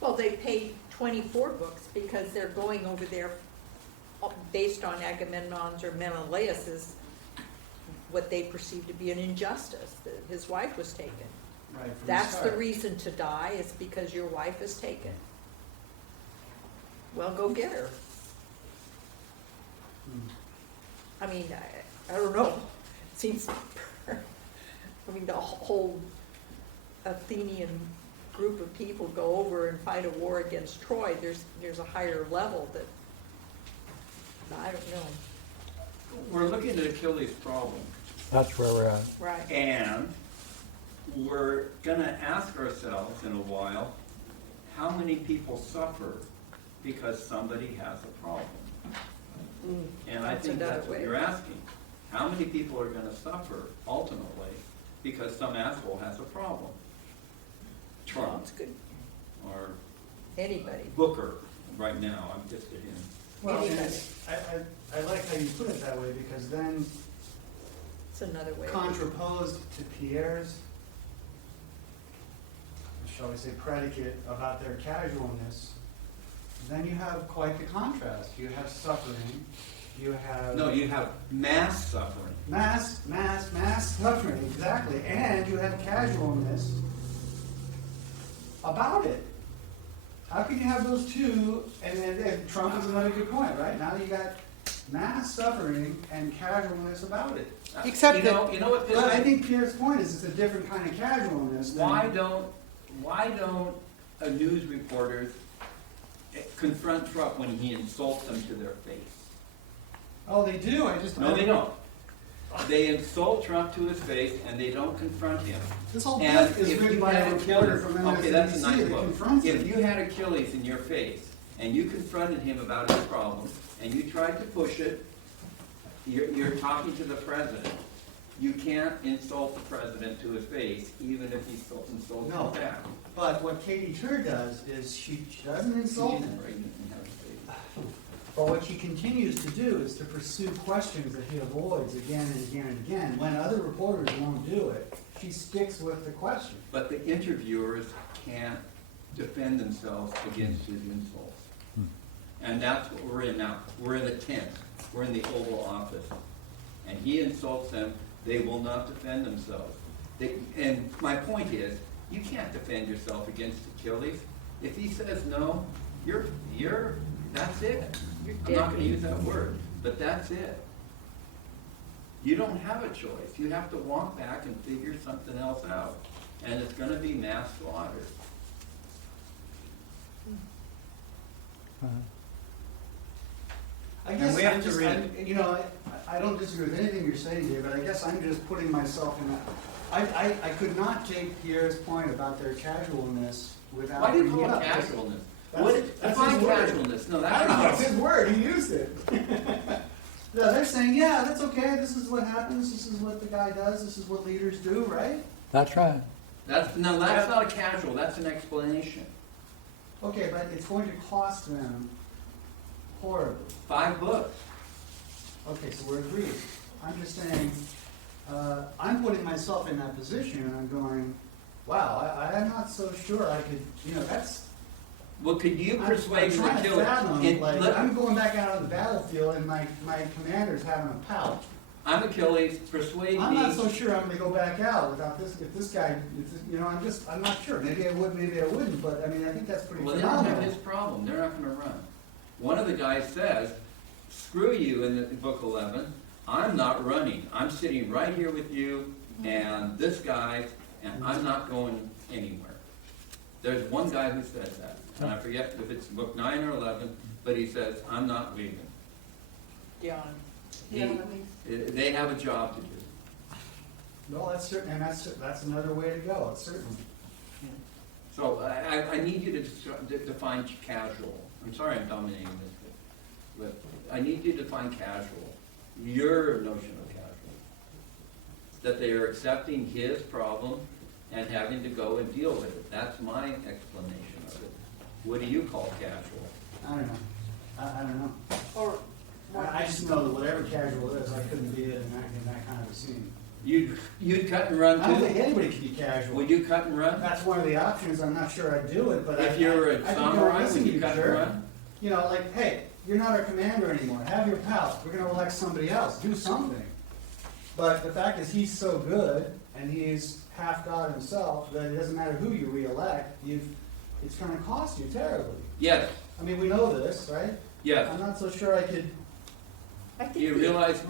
Well, they paid 24 books because they're going over there based on Agamemnon's or Menelaus's, what they perceive to be an injustice, that his wife was taken. Right, from That's the start. reason to die, is because your wife is taken. Well, go get her. Hmm. I mean, I don't know. It seems, I mean, the whole Athenian group of people go over and fight a war against Troy. There's a higher level that, I don't know. We're looking at Achilles' problem, That's where we're at. Right. and we're gonna ask ourselves in a while, how many people suffer because somebody has a problem? And I That's think another that's what way. you're asking. How many people are gonna suffer ultimately because some asshole has a problem? Trump That's good. or Anybody. Booker, right now, I'm just at him. Well, and Anybody. I like how you put it that way, because then It's another way. contraposed to Pierre's, shall we say, predicate about their casualness, then you have quite the contrast. You have suffering, you have... No, you have mass suffering. Mass suffering, exactly. And you have casualness about it. How can you have those two, and Trump is another good point, right? Now you got mass suffering and casualness about it. Except you know what this But I is? think Pierre's point is it's a different kind of casualness. than- Why don't news reporters confront Trump when he insults them to their face? Oh, they do, No, they don't. They insult Trump to his face and they don't confront him. This whole And book is if written you by had a reporter Achilles, from okay, that's a MSNBC nice that book. confronts If him. you had Achilles in your face and you confronted him about his problem and you tried to push it, you're talking to the president. You can't insult the president to his face, even if he insults No. you back. But what Katie Tur does is she doesn't insult him. But what she continues to do is to pursue questions that he avoids again and again and again. When other reporters won't do it, she sticks with the question. But the interviewers can't defend themselves against his insults. And that's what we're in now. We're in the tent. We're in the Oval Office. And he insults them. They will not defend themselves. And my point is, you can't defend yourself against Achilles. If he says no, that's it. I'm not going to use that word, but that's it. You don't have a choice. You have to walk back and figure something else out. And it's going to be mass slaughter. I And guess we have I'm to just, read- you know, I don't disagree with anything you're saying here, but I guess I'm just putting myself in that. I could not take Pierre's point about their casualness without. Why do you bringing call up. it casualness? That's- What, that's define his word. casualness. No, I that's don't know, not. it's his word, he used it. No, they're saying, yeah, that's okay, this is what happens, this is what the guy does, this is what leaders do, right? That's right. That's not a casual, that's an explanation. Okay, but it's going to cost them horribly. 5 books. Okay, so we're agreed. I'm just saying, I'm putting myself in that position and I'm going, wow, I'm not so sure I could, you know, that's. Well, could you I'm persuade him to trying kill it? fathom, And like, let- I'm going back out on the battlefield and my commander's having a pout. I'm Achilles, persuade I'm me. not so sure I'm gonna go back out without this, if this guy, you know, I'm not sure. Maybe I would, maybe I wouldn't, but I mean, I think that's pretty Well, they don't have phenomenal. his problem. They're not gonna run. One of the guys says, screw you in book 11. I'm not running. I'm sitting right here with you and this guy, and I'm not going anywhere. There's one guy who says that, and I forget if it's book 9 or 11, but he says, I'm not leaving. Dion. They have a job to do. No, that's certain, and that's another way to go, certainly. So I need you to define casual. I'm sorry I'm dominating this, but I need you to define casual. Your notion of casual. That they are accepting his problem and having to go and deal with it. That's my explanation of it. What do you call casual? I don't know. I don't know. Or I just know that whatever casual is, I couldn't be in that kind of a scene. You'd cut and run I don't think too? anybody can be casual. Would you cut and run? That's one of the options. I'm not sure I'd do it, but If you were I a think, samurai, listen would to you cut and sure. run? You know, like, hey, you're not our commander anymore. Have your pal. We're gonna elect somebody else. Do something. But the fact is, he's so good, and he's half God himself, that it doesn't matter who you re-elect, it's gonna cost you terribly. Yes, I mean, we know this, right? yes. I'm not so sure I could, I Do you think, realize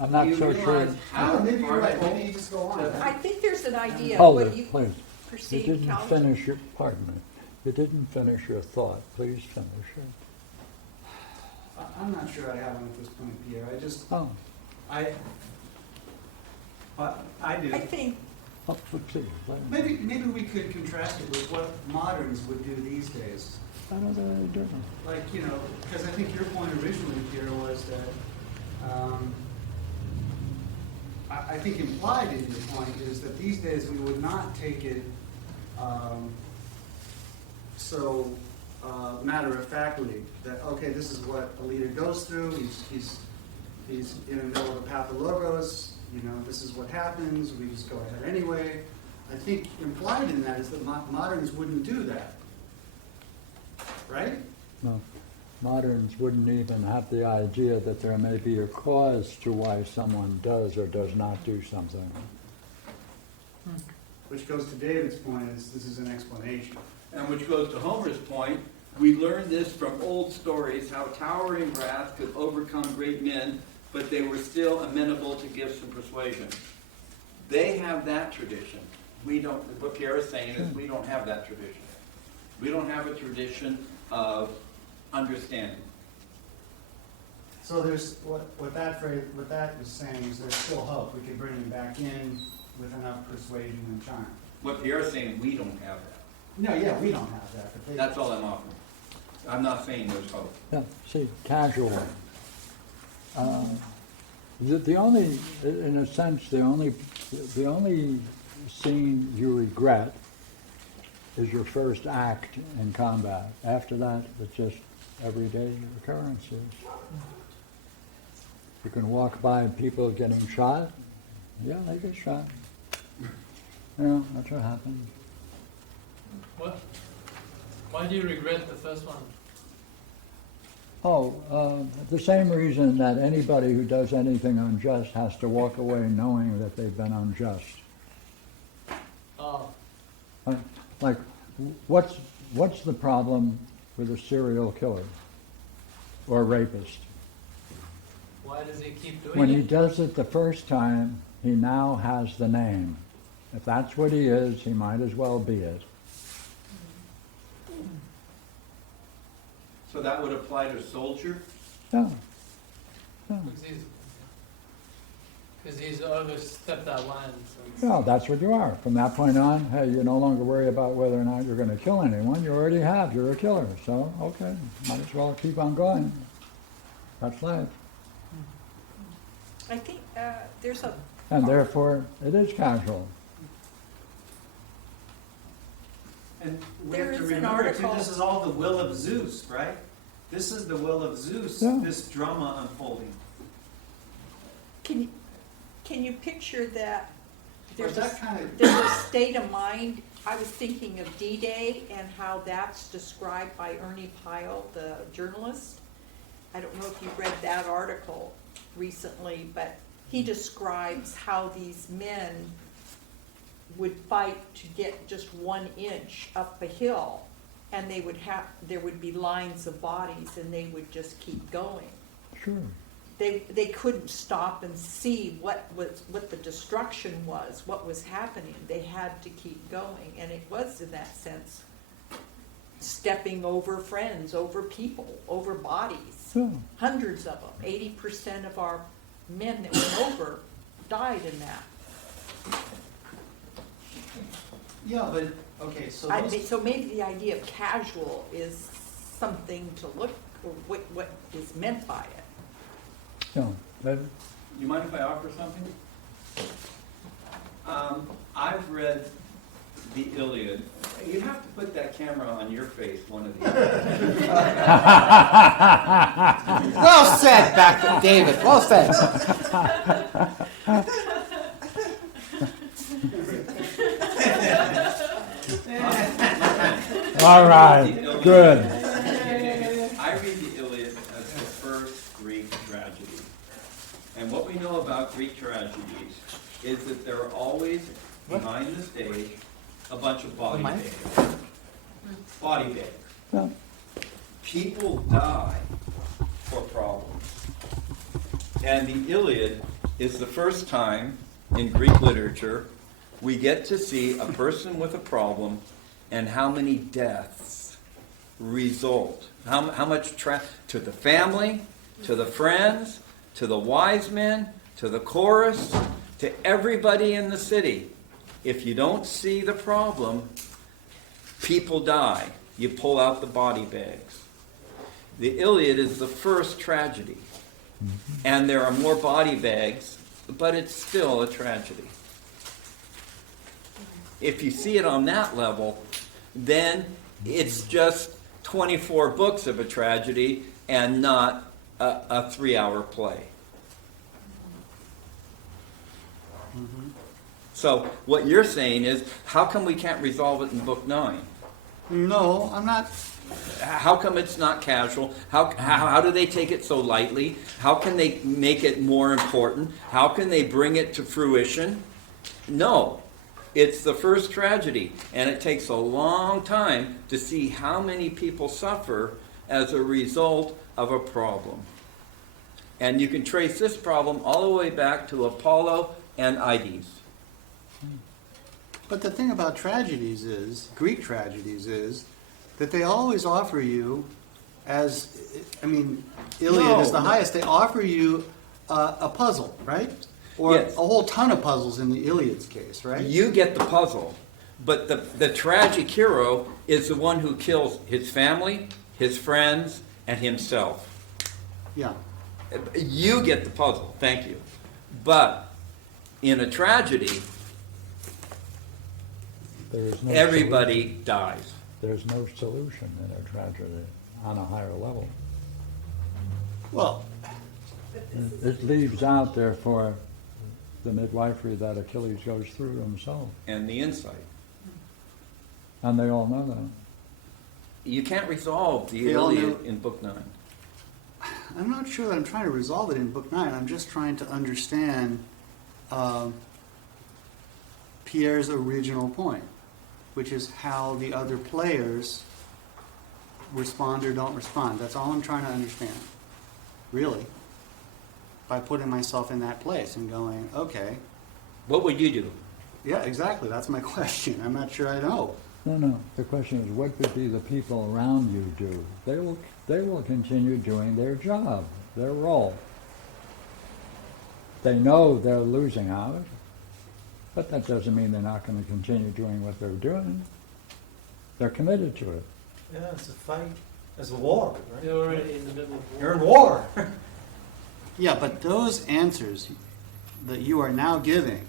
I'm not do you so realize sure. I how don't know, maybe you're right. harmful- Maybe you just go on. I think there's an idea, Hold what it, you please. You perceive, didn't Cal. finish your, pardon me, you didn't finish your thought. Please finish it. I'm not sure I have one at this point, Pierre. I just, Oh, I do. I think, let's see. Maybe we could contrast it with what moderns would do these days. I don't know what they're doing. Like, you know, because I think your point originally, Pierre, was that, I think implied in your point is that these days we would not take it so matter-of-factly, that, okay, this is what a leader goes through, he's in the middle of a path of logos, you know, this is what happens, we just go ahead anyway. I think implied in that is that moderns wouldn't do that, right? No, moderns wouldn't even have the idea that there may be a cause to why someone does or does not do something. Which goes to David's point, is this is an explanation. And which goes to Homer's point, we learned this from old stories, how towering wrath could overcome great men, but they were still amenable to gifts and persuasion. They have that tradition. We don't, what Pierre is saying is we don't have that tradition. We don't have a tradition of understanding. So there's, what that phrase, what that is saying is there's still hope. We could bring him back in with enough persuasion and charm. What Pierre is saying, we don't have that. No, yeah, we don't have that, but they. That's all I'm offering. I'm not saying there's hope. Yeah, see, casual. The only, in a sense, the only scene you regret is your first act in combat. After that, it's just everyday occurrences. You can walk by people getting shot. Yeah, they get shot. You know, that's what happened. What? Why do you regret the first one? The same reason that anybody who does anything unjust has to walk away knowing that they've been unjust. Oh, Like, what's the problem with a serial killer or a rapist? why does he keep doing When it? he does it the first time, he now has the name. If that's what he is, he might as well be it. So that would apply to soldier? Yeah. Yeah. Because he's overstepped our line. So Yeah, that's what you are. From that point on, hey, you no longer worry about whether or not you're going to kill anyone. You already have. You're a killer. So, okay, might as well keep on going. That's life. I think there's a. And therefore, it is casual. And we There have to is an remember too, article- this is all the will of Zeus, right? This is the will of Zeus, Yeah. this drama unfolding. Can you picture that? There's But that kind of, there's a state of mind. I was thinking of D-Day and how that's described by Ernie Pyle, the journalist. I don't know if you read that article recently, but he describes how these men would fight to get just 1 inch up a hill, and there would be lines of bodies, and they would just keep going. Sure. They couldn't stop and see what the destruction was, what was happening. They had to keep going, and it was in that sense stepping over friends, over people, over bodies. Yeah. Hundreds of them. 80% of our men that went over died in that. yeah, but, okay, so I those, mean, so maybe the idea of casual is something to look, or what is meant by it. Yeah. But You mind if I offer something? I've read the Iliad. You have to put that camera on your face one of these days. Well said, Dr. David, well said. all right, good. I read the Iliad as the first Greek tragedy. And what we know about Greek tragedies is that there are always, behind the stage, a bunch of body Mike? bags. Body bags. Yeah. People die for problems. And the Iliad is the first time in Greek literature we get to see a person with a problem and how many deaths result. How much to the family, to the friends, to the wise men, to the chorus, to everybody in the city. If you don't see the problem, people die. You pull out the body bags. The Iliad is the first tragedy. And there are more body bags, but it's still a tragedy. If you see it on that level, then it's just 24 books of a tragedy and not a 3-hour play. So what you're saying is, how come we can't resolve it in book 9? no, I'm not, How come it's not casual? How do they take it so lightly? How can they make it more important? How can they bring it to fruition? No. It's the first tragedy, and it takes a long time to see how many people suffer as a result of a problem. And you can trace this problem all the way back to Apollo and Ides. but the thing about tragedies is, Greek tragedies is, that they always offer you, as, I mean, Iliad is the No. highest, they offer you a puzzle, right? Or Yes. a whole ton of puzzles in the Iliad's case, right? You get the puzzle, but the tragic hero is the one who kills his family, his friends, and himself. Yeah, You get the puzzle, thank you. But in a tragedy, There is no everybody dies. There's no solution in a tragedy on a higher level. well, It leaves out, therefore, the midwifery that Achilles goes through himself. And the insight. And they all know that. You can't resolve the They all Iliad know- in book 9. I'm not sure that I'm trying to resolve it in book 9, I'm just trying to understand Pierre's original point, which is how the other players respond or don't respond. That's all I'm trying to understand, really, by putting myself in that place and going, okay, What would you do? yeah, exactly, that's my question. I'm not sure I know. No. The question is, what would be the people around you do? They will continue doing their job, their role. They know they're losing out, but that doesn't mean they're not going to continue doing what they're doing. They're committed to it. Yeah, it's a fight. It's a war, right? They're already in the middle of war. You're in war. Yeah, but those answers that you are now giving,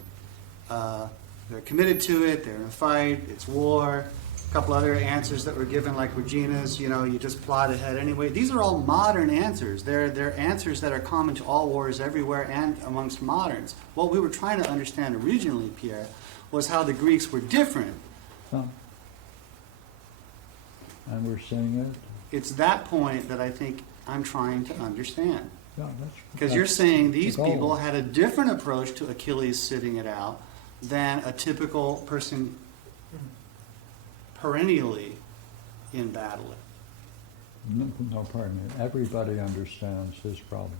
they're committed to it, they're in a fight, it's war. A couple other answers that were given, like Regina's, you just plot ahead anyway. These are all modern answers. They're answers that are common to all wars everywhere and amongst moderns. What we were trying to understand originally, Pierre, was how the Greeks were different. So, and we're seeing it. It's that point that I think I'm trying to understand. Yeah, Because you're saying these the goal. people had a different approach to Achilles sitting it out than a typical person perennially in battle. No, pardon me. Everybody understands his problem.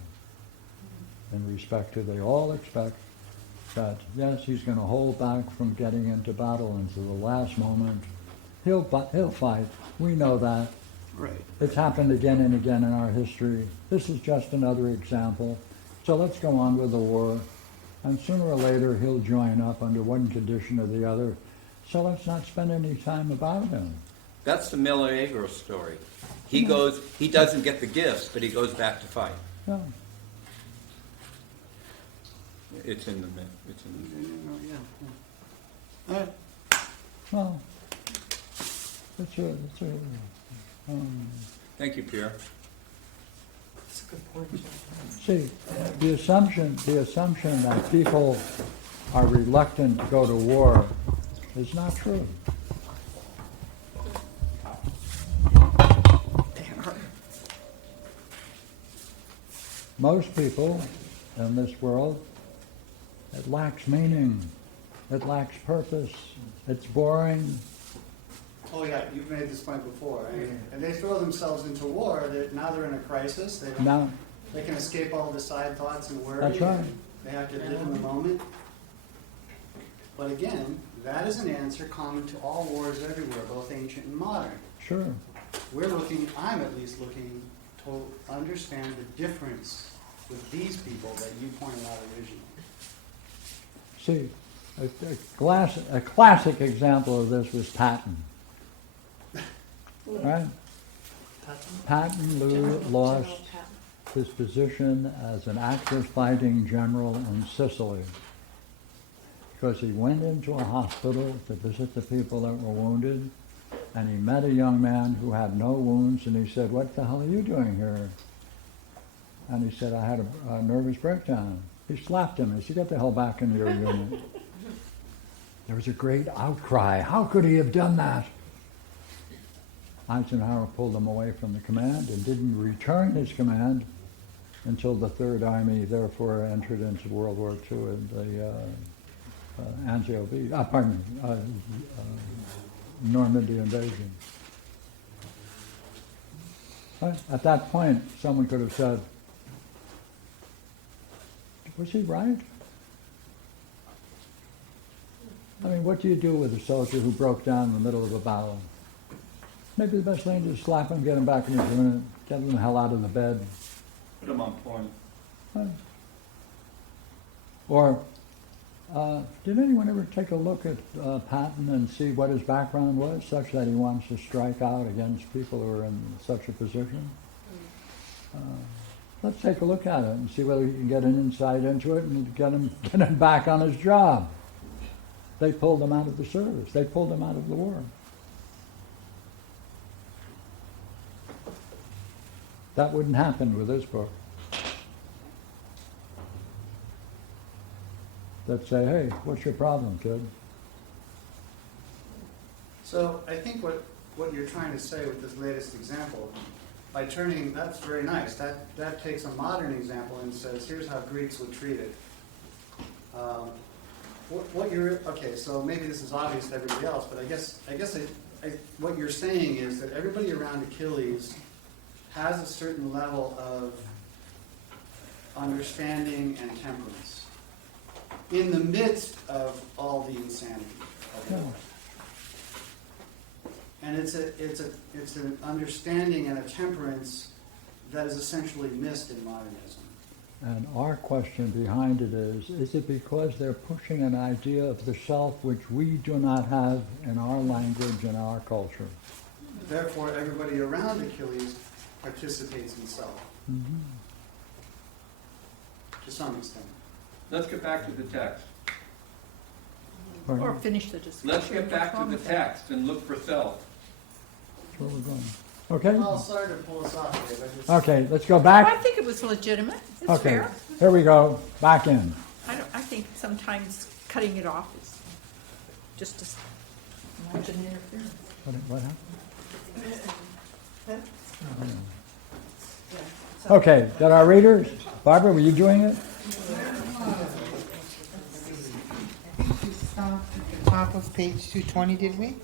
In respect to, they all expect that, yes, he's going to hold back from getting into battle until the last moment. He'll fight. We know that. Right. It's happened again and again in our history. This is just another example. So let's go on with the war. And sooner or later, he'll join up under one condition or the other. So let's not spend any time about him. That's the Meleagro story. He doesn't get the gifts, but he goes back to fight. Yeah. It's in the myth. All right. Well, Thank you, Pierre. That's a good point, Jeff. see, the assumption that people are reluctant to go to war is not true. Most people in this world, it lacks meaning, it lacks purpose, it's boring. Oh yeah, you've made this point before. And they throw themselves into war. Now they're in a crisis. They can escape all the side thoughts and worry. That's right. They have to live in the moment. But again, that is an answer common to all wars everywhere, both ancient and modern. Sure. I'm at least looking to understand the difference with these people that you pointed out originally. See, a classic example of this was Patton. Right? Patton lost his position as an active fighting general in Sicily because he went into a hospital to visit the people that were wounded, and he met a young man who had no wounds, and he said, "What the hell are you doing here?" And he said, "I had a nervous breakdown." He slapped him. He said, "Get the hell back into your unit." There was a great outcry. How could he have done that? Eisenhower pulled him away from the command and didn't return his command until the Third Army, therefore, entered into World War II and the Normandy invasion. At that point, someone could have said, was he right? I mean, what do you do with a soldier who broke down in the middle of a battle? Maybe the best thing is to slap him, get him back in his unit, get him the hell out of the bed. Put him on porn. Or, did anyone ever take a look at Patton and see what his background was, such that he wants to strike out against people who are in such a position? Let's take a look at it and see whether he can get an insight into it and get him back on his job. They pulled him out of the service. They pulled him out of the war. That wouldn't happen with this book. They'd say, "Hey, what's your problem, kid?" So I think what you're trying to say with this latest example, by turning, that's very nice. That takes a modern example and says, here's how Greeks would treat it. Okay, so maybe this is obvious to everybody else, but I guess what you're saying is that everybody around Achilles has a certain level of understanding and temperance in the midst of all the insanity of the war. And it's an understanding and a temperance that is essentially missed in modernism. And our question behind it is it because they're pushing an idea of the self which we do not have in our language and our culture? Therefore, everybody around Achilles participates in self, to some extent. Let's get back to the text. Or finish the discussion. Let's get back What's to wrong the with that? text and look for self. That's where we're going. Okay? Well, sorry to pull us off here, but it's... Okay, let's go I back. think it was legitimate. It's Okay, fair. here we go, back in. I think sometimes cutting it off is just a margin interference. What happened? Okay, got our readers? Barbara, were you doing it? Stopped at the top of page 220, did we?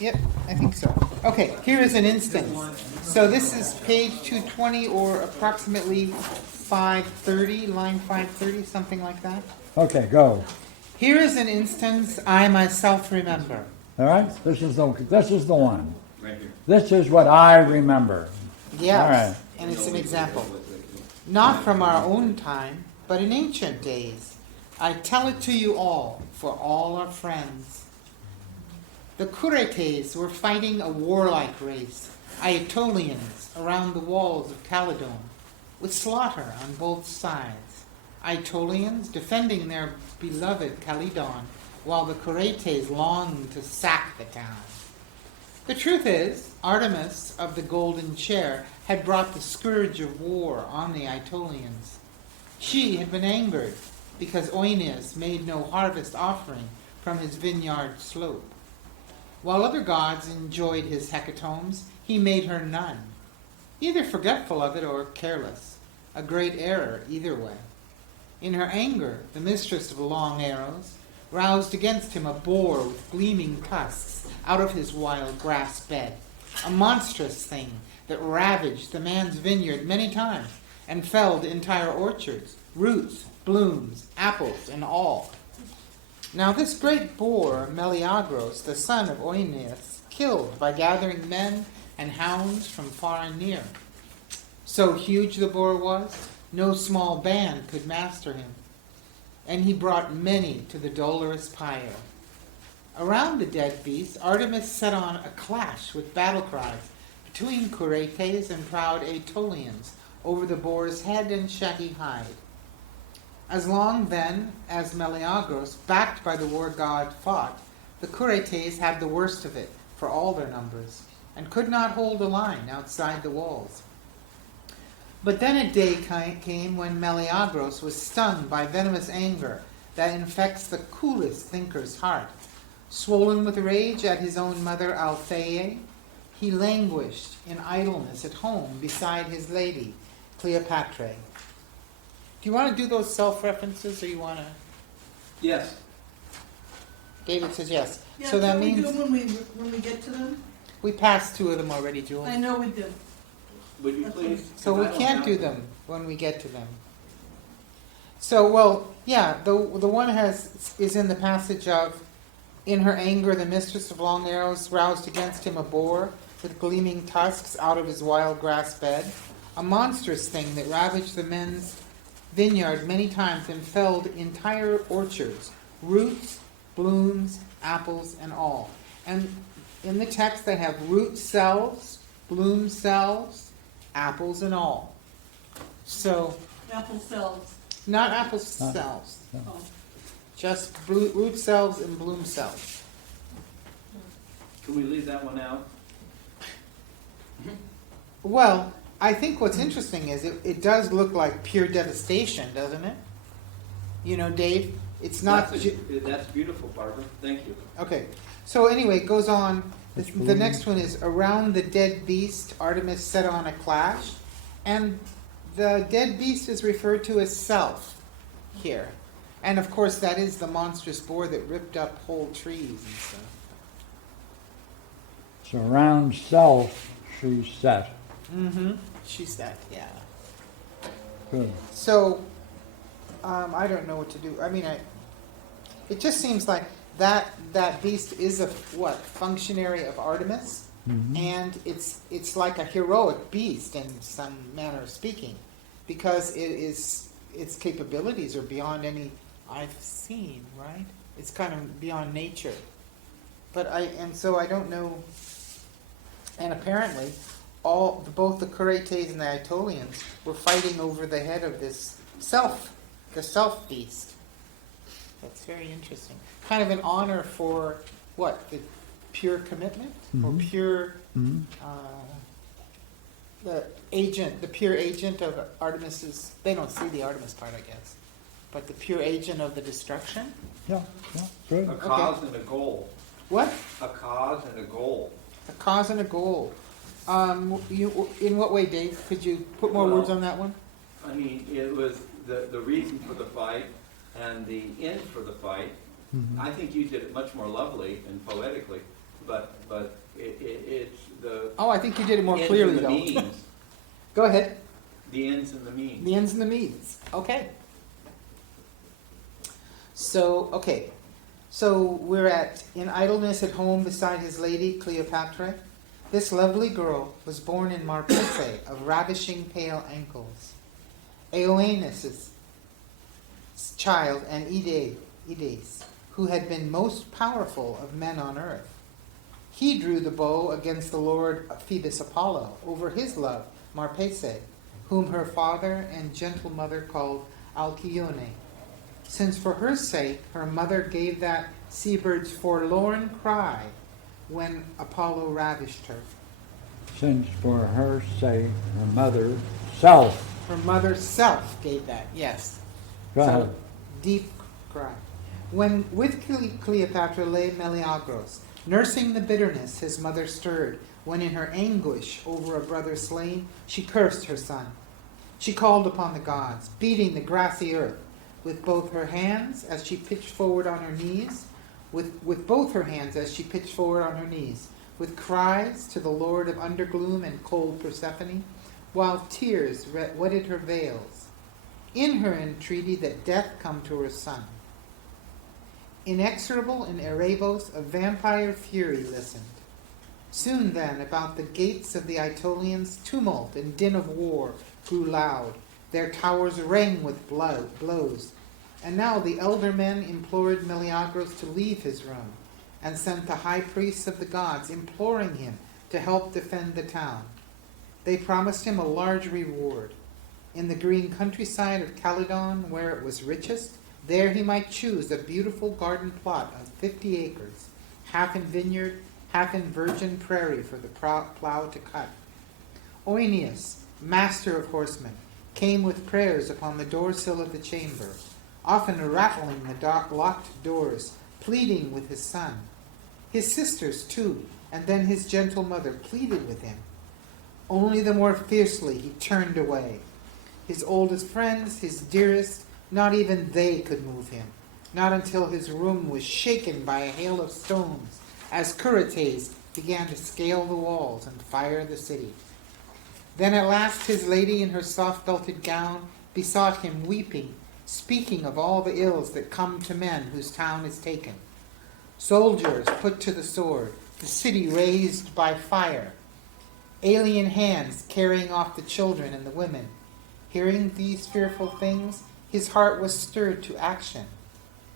Yep, I think so. Okay, here is an instance. So this is page 220 or approximately 530, line 530, something like that. Okay, go. Here is an instance I myself remember. All right, this is the one. Right here. This is what I remember. Yes, All right. and it's an example. Not from our own time, but in ancient days. I tell it to you all, for all are friends. The Curetes were fighting a warlike race, Aetolians, around the walls of Calydon, with slaughter on both sides. Aetolians defending their beloved Calydon, while the Curetes longed to sack the town. The truth is, Artemis of the golden chair had brought the scourge of war on the Aetolians. She had been angered because Oeneus made no harvest offering from his vineyard slope. While other gods enjoyed his hecatombs, he made her none, either forgetful of it or careless, a great error either way. In her anger, the mistress of long arrows roused against him a boar with gleaming tusks out of his wild grass bed, a monstrous thing that ravaged the man's vineyard many times and felled entire orchards, roots, blooms, apples, and all. Now this great boar, Meleagros, the son of Oeneus, killed by gathering men and hounds from far and near. So huge the boar was, no small band could master him, and he brought many to the dolorous pyre. Around the dead beast, Artemis set on a clash with battle cries between Curetes and proud Aetolians over the boar's head and shaggy hide. As long then as Meleagros, backed by the war god, fought, the Curetes had the worst of it for all their numbers, and could not hold a line outside the walls. But then a day came when Meleagros was stung by venomous anger that infects the coolest thinker's heart. Swollen with rage at his own mother Althea, he languished in idleness at home beside his lady, Cleopatra. Do you want to do those self-references, or you want to? Yes. David says yes. Yeah, So that can we means do them when we get to them? we passed two of them already, Julie. I know we did. Would you That's please? So we Because I don't can't have do them when we get to them. So, well, yeah, the one is in the passage of, in her anger, the mistress of long arrows roused against him a boar with gleaming tusks out of his wild grass bed, a monstrous thing that ravaged the men's vineyard many times and felled entire orchards, roots, blooms, apples, and all. And in the text they have root selves, bloom selves, apples, and all. So, Apple cells. not apple selves, Oh. just root selves and bloom selves. Can we leave that one out? Well, I think what's interesting is it does look like pure devastation, doesn't it? You know, Dave, it's not... That's beautiful, Barbara. Thank you. Okay, so anyway, it goes on. The next one is, around the dead beast, Artemis set on a clash. And the dead beast is referred to as self here. And of course, that is the monstrous boar that ripped up whole trees and stuff. So around self, she set. Mm-hmm. She's that, yeah. Good. So, I don't know what to do. I mean, it just seems like that beast is a what functionary of Artemis, and it's like a heroic beast in some manner of speaking, because its capabilities are beyond any I've seen. Right? It's kind of beyond nature. But so I don't know. And apparently, both the Curetes and the Aetolians were fighting over the head of the self beast. That's very interesting. Kind of an honor for what? The pure commitment? Or pure, the pure agent of Artemis's, they don't see the Artemis part, I guess, but the pure agent of the destruction? Yeah, good. A cause and a goal. What? A cause and a goal. A cause and a goal. In what way, Dave? Could you put more words on that one? I mean, it was the reason for the fight and the end for the fight. I think you did it much more lovely and poetically, but it's the Oh, I think you did it more ends clearly, and the though. means. Go ahead. The ends and the means. The ends and the means. Okay. So we're in idleness at home beside his lady Cleopatra. This lovely girl was born in Marpesse of ravishing pale ankles. Aeneas' child and Ides, who had been most powerful of men on earth. He drew the bow against the lord Phoebus Apollo over his love, Marpesse, whom her father and gentle mother called Alcyone, since for her sake her mother gave that seabird's forlorn cry when Apollo ravished her. Since for her sake, her mother self. Her mother self gave that, yes. Go ahead. So, deep cry. When with Cleopatra lay Meleagros, nursing the bitterness his mother stirred, when in her anguish over a brother slain, she cursed her son. She called upon the gods, beating the grassy earth with both her hands as she pitched forward on her knees, with both her hands as she pitched forward on her knees, with cries to the Lord of undergloom and cold Persephone, while tears wetted her veils, in her entreaty that death come to her son. Inexorable in Erebos, a vampire fury listened. Soon then, about the gates of the Aetolians, tumult and din of war grew loud. Their towers rang with blows. And now the elder men implored Meleagros to leave his room, and sent the high priests of the gods imploring him to help defend the town. They promised him a large reward. In the green countryside of Calydon, where it was richest, there he might choose a beautiful garden plot of 50 acres, half in vineyard, half in virgin prairie for the plow to cut. Oeneus, master of horsemen, came with prayers upon the door-sill of the chamber, often rattling the locked doors, pleading with his son. His sisters, too, and then his gentle mother pleaded with him. Only the more fiercely he turned away. His oldest friends, his dearest, not even they could move him, not until his room was shaken by a hail of stones, as Curetes began to scale the walls and fire the city. Then at last his lady in her soft-belted gown besought him, weeping, speaking of all the ills that come to men whose town is taken. Soldiers put to the sword, the city razed by fire, alien hands carrying off the children and the women. Hearing these fearful things, his heart was stirred to action.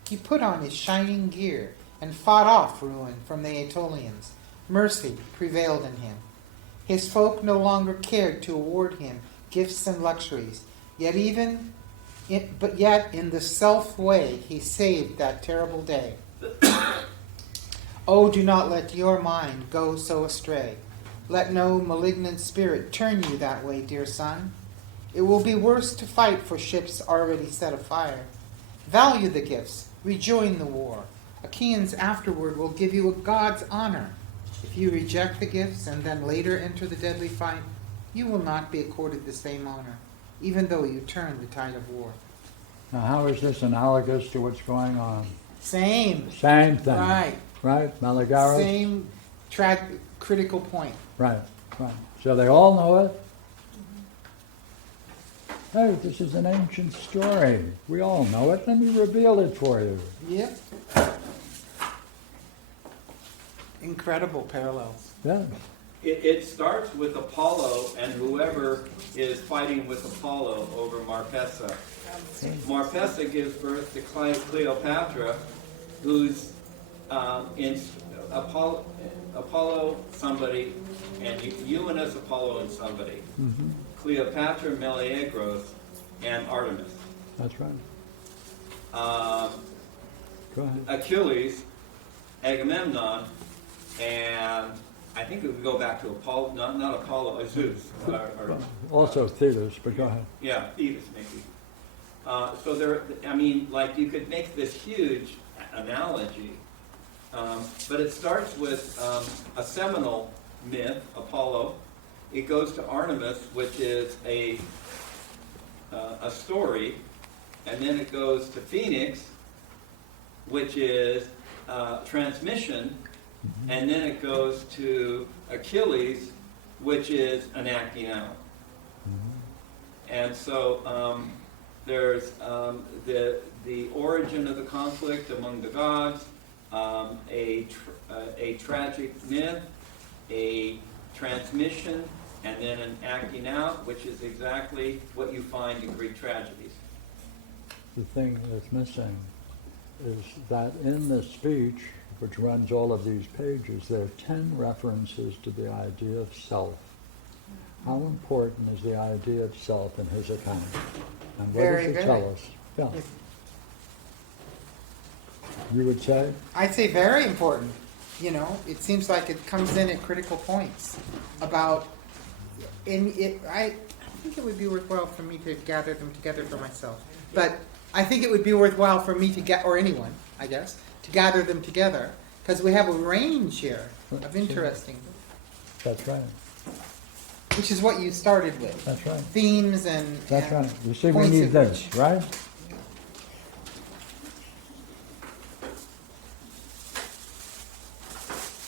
He put on his shining gear and fought off ruin from the Aetolians. Mercy prevailed in him. His folk no longer cared to award him gifts and luxuries, yet in the self way he saved that terrible day. Oh, do not let your mind go so astray. Let no malignant spirit turn you that way, dear son. It will be worse to fight for ships already set afire. Value the gifts, rejoin the war. Achaeans afterward will give you a god's honor. If you reject the gifts and then later enter the deadly fight, you will not be accorded the same honor, even though you turn the tide of war. Now, how is this analogous to what's going on? Same Thing. Right. Right? Meleagros? Same critical point. Right. So they all know it? Hey, this is an ancient story. We all know it. Let me reveal it for you. Yep. Incredible parallels. Yeah. It starts with Apollo and whoever is fighting with Apollo over Marpessa. Marpessa gives birth to Cleopatra, who's in Apollo somebody, and Eumenes, Apollo, and somebody. Mm-hmm. Cleopatra, Meleagros, and Artemis. That's right. Go ahead. Achilles, Agamemnon, and I think it would go back to Apollo, not Apollo, Zeus. Also Thetis, but go ahead. Yeah, Thetis maybe. So there, I mean, like you could make this huge analogy, but it starts with a seminal myth, Apollo. It goes to Artemis, which is a story, and then it goes to Phoenix, which is transmission, and then it goes to Achilles, which is an acting out. And so there's the origin of the conflict among the gods, a tragic myth, a transmission, and then an acting out, which is exactly what you find in Greek tragedies. The thing that's missing is that in the speech, which runs all of these pages, there are 10 references to the idea of self. How important is the idea of self in his account? And what does it tell us? Yeah. You would say? I'd say very important. You know, it seems like it comes in at critical points about, I think it would be worthwhile for me to gather them together for myself. But I think it would be worthwhile for me to get, or anyone, I guess, to gather them together, because we have a range here of interesting. That's right. Which is what you started with. That's right. Themes and. That's and right. You see, we points need of this, which- right?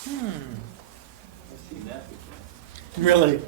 I've seen that before. Really?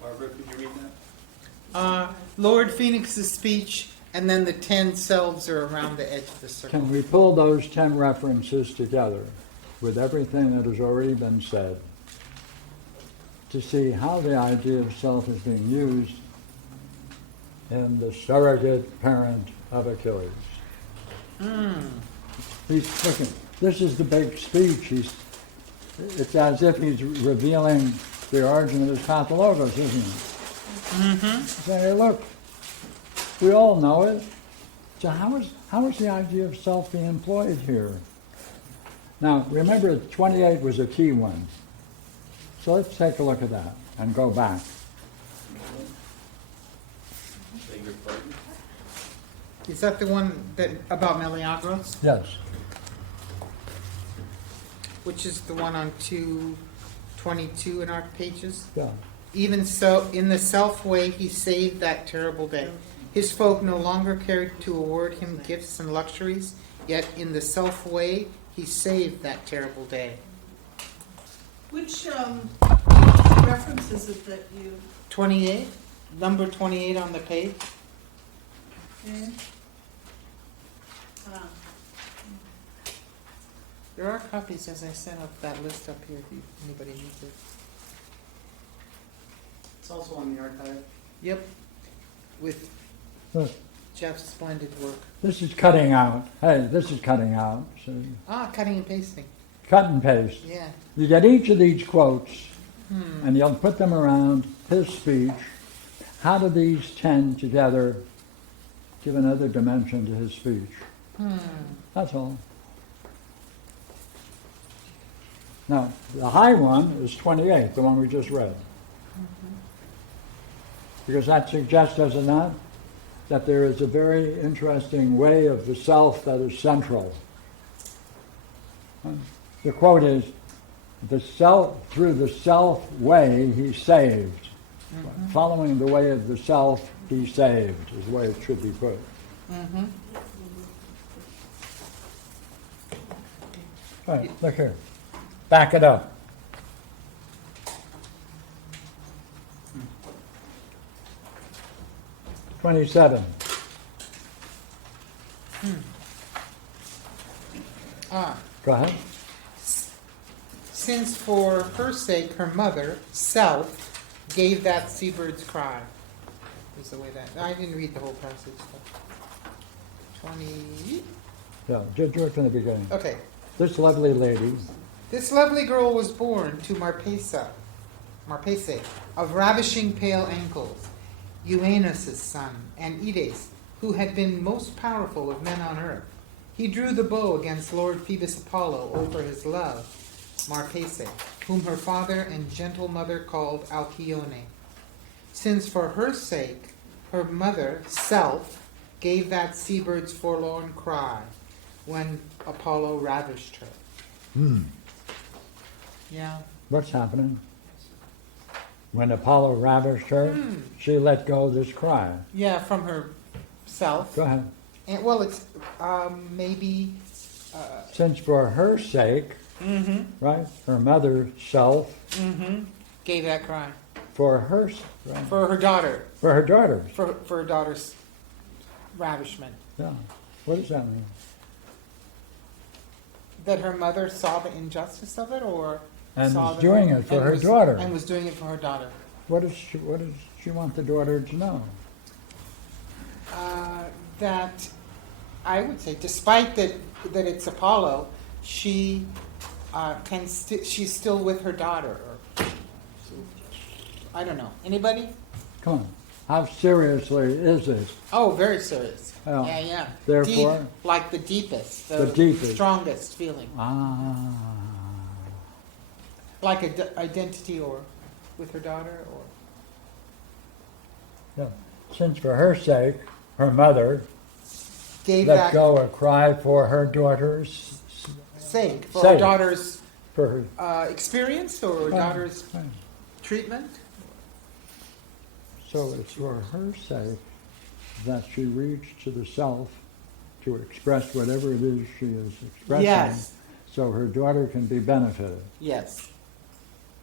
Barbara, could you read that? Lord Phoenix's speech, and then the 10 selves are around the edge of the circle. Can we pull those 10 references together with everything that has already been said to see how the idea of self is being used in the surrogate parent of Achilles? He's looking. This is the big speech. It's as if he's revealing the origin of his pathologos, isn't he? Mm-hmm. Saying, hey, look, we all know it. So how is the idea of self being employed here? Now, remember, 28 was a key one. So let's take a look at that and go back. Beg your pardon? Is that the one that about Meleagros? Yes. Which is the one on 222 in our pages? Yeah. Even so, in the self-way he saved that terrible day. His folk no longer cared to award him gifts and luxuries, yet in the self-way he saved that terrible day. Which reference is it that you? 28, number 28 on the page. Okay. Ah, There are copies, as I said, of that list up here if anybody needs it. It's also on the archive. Yep, with Look, Jeff's splendid work. this is cutting out. Hey, this is cutting out. So Cutting and pasting. cut and paste. Yeah. You get each of these quotes, and you'll put them around his speech. How do these 10 together give another dimension to his speech? That's all. Now, the high one is 28, the one we just read. Because that suggests, does it not, that there is a very interesting way of the self that is central. The quote is, through the self way he saved. Following the way of the self he saved is the way it should be put. Mm-hmm. Right, look here. Back it up. "27. Go ahead. Since for her sake her mother, self, gave that seabird's cry. Is the way that, I didn't read the whole passage. 20, Yeah, just do it from the beginning. okay. This lovely lady, This lovely girl was born to Marpessa, of ravishing pale ankles, Euenus' son, and Ides, who had been most powerful of men on earth. He drew the bow against Lord Phoebus Apollo over his love, Marpessa, whom her father and gentle mother called Alcyone. Since for her sake her mother, self, gave that seabird's forlorn cry when Apollo ravished her. Yeah. what's happening? When Apollo ravished her, she let go of this cry. Yeah, from herself. Go ahead. And well, it's maybe. Since for her sake, right, her mother, self, Gave that cry for her, right, for her daughter, for her daughters. for her daughter's ravishment. Yeah. What does that mean? That her mother saw the injustice of it, or And saw was the- doing it for and her was- daughter. and was doing it for her daughter. What does she want the daughter to know? That I would say, despite that it's Apollo, she she's still with her daughter. Or, I don't know. Anybody? Come on. How seriously is this? Oh, very serious. Yeah. Yeah. Therefore? Deep, like the deepest, The deepest. strongest feeling, Ah. like identity, or with her daughter, or Yeah. Since for her sake, her mother gave let that go a cry for her daughter's sake for Sake. her daughter's for her. experience, or her Right, daughter's right. treatment. So it's for her sake that she reached to the self to express whatever it is she is expressing. Yes. So her daughter can be benefited. Yes.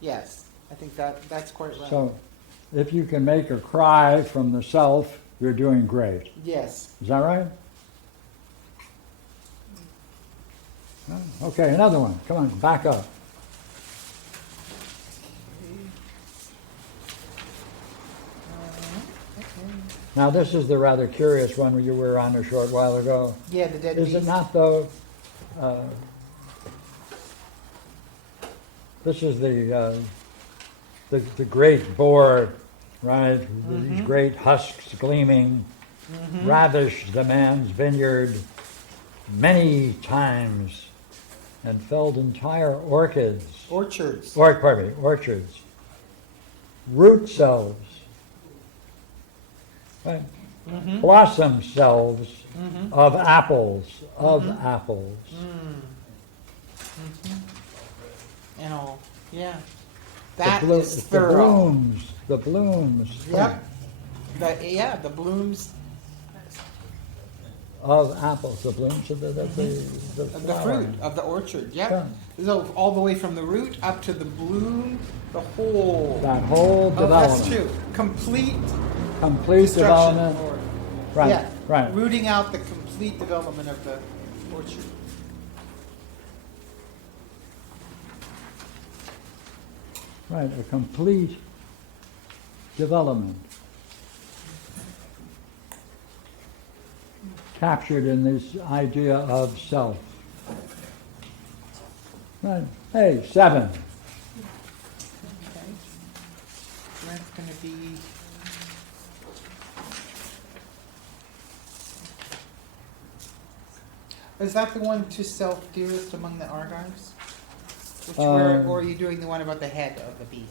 Yes. I think that's quite right. So if you can make a cry from the self, you're doing great. Yes. Is that right? Okay, another one. Come on, back up. Now, this is the rather curious one you were on a short while ago. Yeah, the dead Is beast. it not, though? This is the great boar, right? These great husks gleaming, ravished the man's vineyard many times and felled entire orchids. Orchards. Orchards. Root selves. Right? Blossom selves of apples. And all. Yeah. The That blo- is thorough. The blooms. Yep. The blooms Of apples, the blooms of the of the flower. fruit of the orchard. Yep. Yeah. So all the way from the root up to the bloom, the whole. That whole Oh, development. that's true. Complete Complete destruction. development. Or, Right, yeah. right. Rooting out the complete development of the orchard. Right, a complete development. Captured in this idea of self. Right. Hey, 7. Okay. So that's going to be. Is that the one to self dearest among the Argives? Which or are you doing the one about the head of the beast?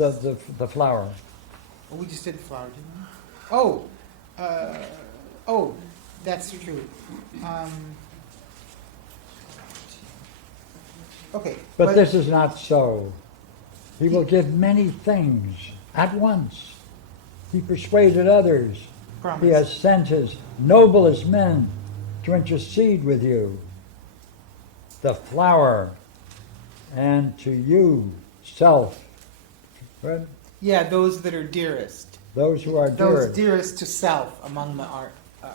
The flower. Oh, we just did the flower, didn't we? Oh, that's true. Okay. But this is not so. He will give many things at once. He persuaded others. Promise. He has sent his noblest men to intercede with you. The flower, and to you, self. Right? Yeah, those that are dearest. Those who are Those dearest. dearest to self among the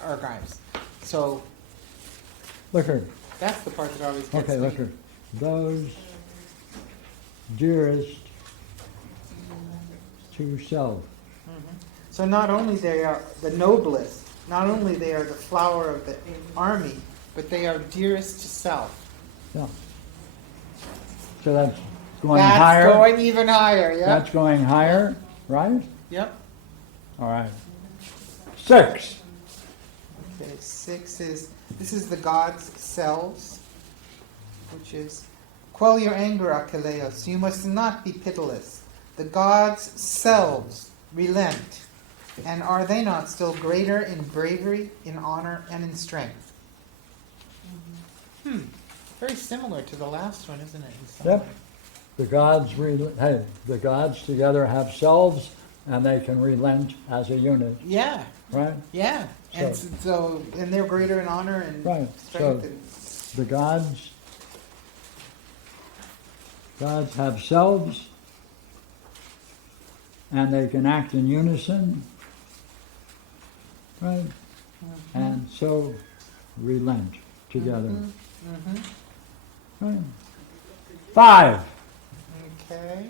archives. So Look here. that's the part that always gets Okay, me. look here. Those dearest to self. So not only they are the noblest, not only they are the flower of the army, but they are dearest to self. Yeah. So that's going That's higher. going even higher, yeah? That's going higher, right? Yep. All right. 6. Okay, 6 is, this is the gods' selves, which is, quell your anger, Achilleus, you must not be pitiless. The gods' selves relent, and are they not still greater in bravery, in honor, and in strength? Very similar to the last one, isn't it? in some Yep. way? The gods together have selves, and they can relent as a unit, Yeah, right? yeah. And So- and they're greater in honor and Right. strength. So and, the gods have selves, and they can act in unison, right? And so relent together. Right. 5. okay.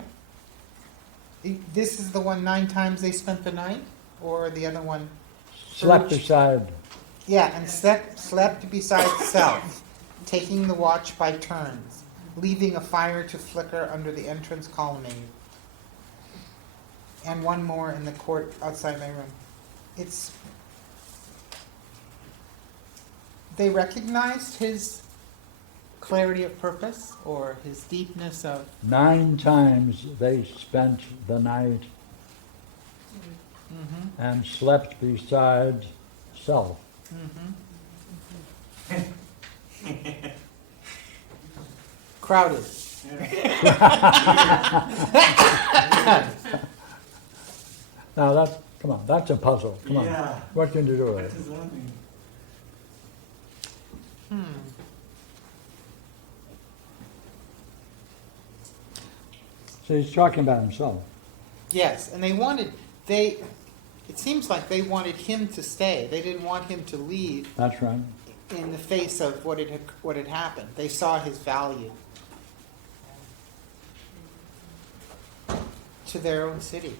This is the one 9 times they spent the night, or the other one? Slept Urged- beside. Yeah, and slept beside self, taking the watch by turns, leaving a fire to flicker under the entrance colonnade. And one more in the court outside my room. They recognized his clarity of purpose or his deepness of 9 times they spent the night and slept beside self. crowded. Now come on, that's a puzzle. Come on. Yeah. What can you do with What it? does that mean? So he's talking about himself. Yes, and it seems like they wanted him to stay. They didn't want him to leave That's right. in the face of what had happened. They saw his value to their own city.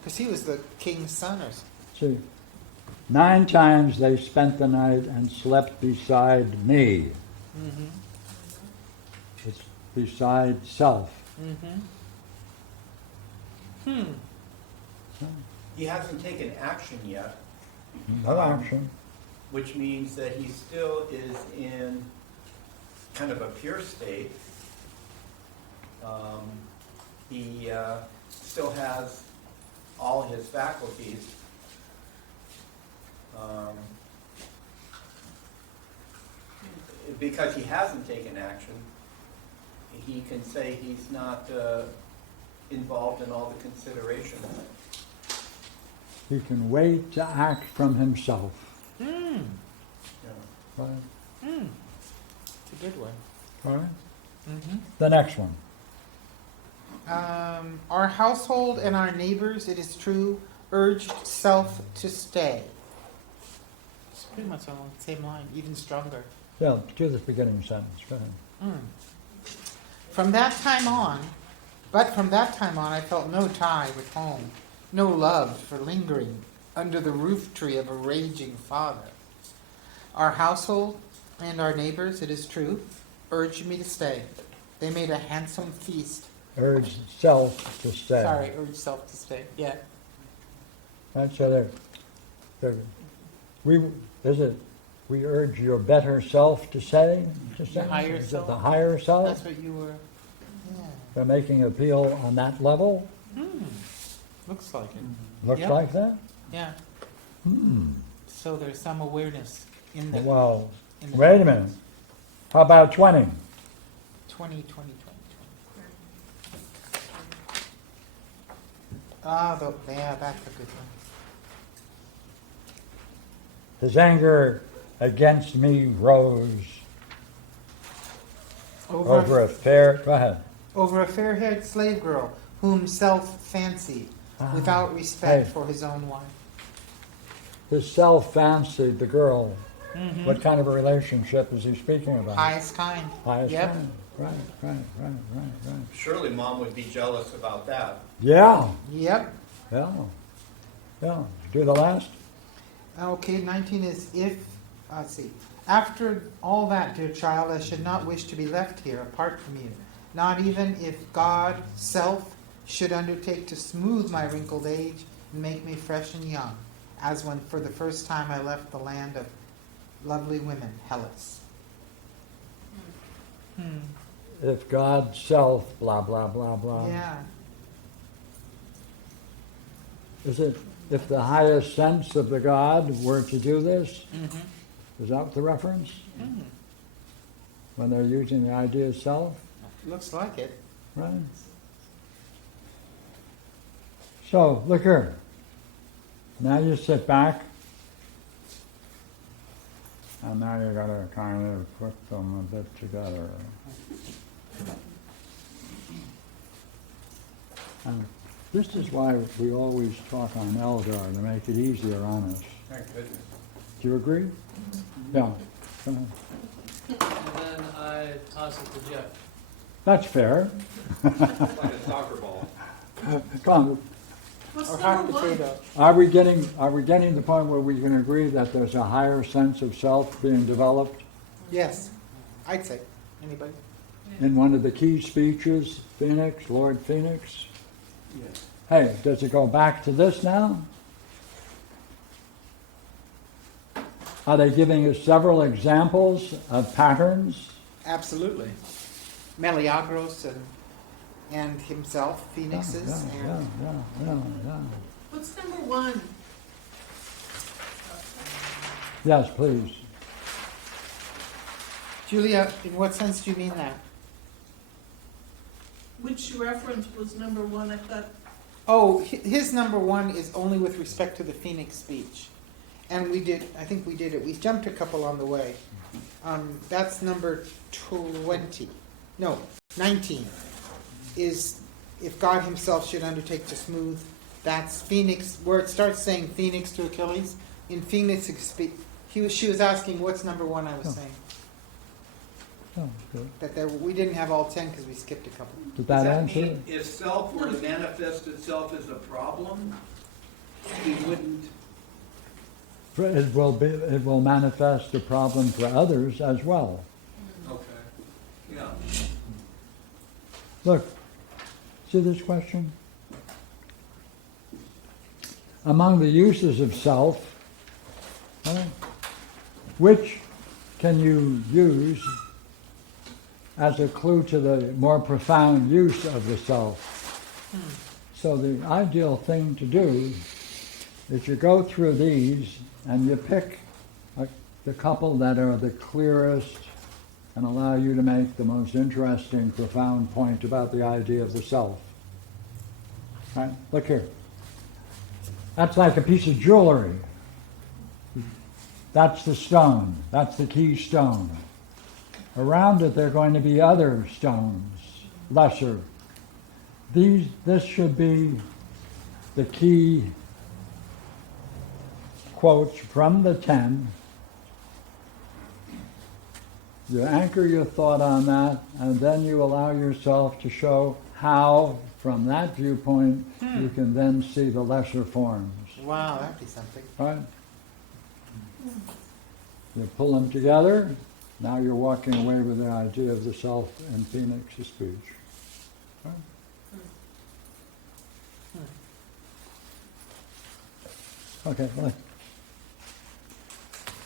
Because he was the king's son or See, 9 times they spent the night and slept beside me. It's beside self. He hasn't taken action yet, No action. which means that he still is in kind of a pure state. He still has all his faculties. Because he hasn't taken action, he can say he's not involved in all the considerations. He can wait to act from himself. Yeah. Right? It's a good one. All right? The next one. Our household and our neighbors, it is true, urged self to stay. It's pretty much along the same line, even stronger. Yeah, do this beginning sentence. Go ahead. From that time on, I felt no tie with home, no love for lingering under the roof tree of a raging father. Our household and our neighbors, it is true, urged me to stay. They made a handsome feast. Urge self to stay. Sorry, urged self to stay. Yeah. Right, so we urge your better self to say? The higher Is it self? the higher self? That's what you were. Yeah. They're making appeal on that level? Looks like it. Looks Yep. like that? Yeah. So there's some awareness in the. Well, in the wait a minute. How about 20? 20. Yeah, that's a good one. His anger against me rose over a fair, go ahead. Over a fair-haired slave girl whom self fancied, without respect Hey. for his own wife. His self fancied the girl. Mhm. What kind of a relationship is he speaking about? Highest kind. Highest Yep. kind. Right. Surely mom would be jealous about that. Yeah, Yep. yeah. Do the last? Okay, 19 is if, let's see. After all that, dear child, I should not wish to be left here apart from you. Not even if God, self, should undertake to smooth my wrinkled age and make me fresh and young, as when for the first time I left the land of lovely women, Hellas. If God, self, blah, blah, blah, blah. Yeah. Is it if the highest sense of the God were to do this? Mm-hmm. Is that the reference? Mm. When they're using the idea of self? Looks like it. Right. So, look here. Now you sit back. And now you gotta kind of put them a bit together. And this is why we always talk on Eldar, to make it easier on us. Thank goodness. Do you agree? Yeah. Go ahead. And then I toss it to Jeff. That's fair. Like a soccer ball. Come on. What's Or hot number one? potato. Are we getting to the point where we can agree that there's a higher sense of self being developed? Yes. I'd say. Anybody? In one of the key speeches, Phoenix, Lord Phoenix? Yes. Hey, does it go back to this now? Are they giving us several examples of patterns? Absolutely. Meleagros and himself, Phoenixes. Yeah. What's number one? Yes, please. Julia, in what sense do you mean that? Which reference was number one? I thought, Oh, his number one is only with respect to the Phoenix speech. And I think we did it. We jumped a couple on the way. That's number 20. No, 19. Is if God himself should undertake to smooth. That's Phoenix, where it starts saying Phoenix to Achilles. In Phoenix, she was asking what's number one I was saying. Oh, good. That we didn't have all 10 because we skipped a couple. Did that Does that answer? mean if self were to manifest itself as a problem, he wouldn't? It will manifest a problem for others as well. Okay. Yeah. Look, see this question? Among the uses of self, which can you use as a clue to the more profound use of the self? So the ideal thing to do is you go through these and you pick the couple that are the clearest and allow you to make the most interesting, profound point about the idea of the self. Right? Look here. That's like a piece of jewelry. That's the stone. That's the key stone. Around it, there are going to be other stones, lesser. This should be the key quotes from the 10. You anchor your thought on that, and then you allow yourself to show how, from that viewpoint, you can then see the lesser forms. Wow, that'd be something. Right? You pull them together, now you're walking away with the idea of the self in Phoenix's speech. Right? Okay, well,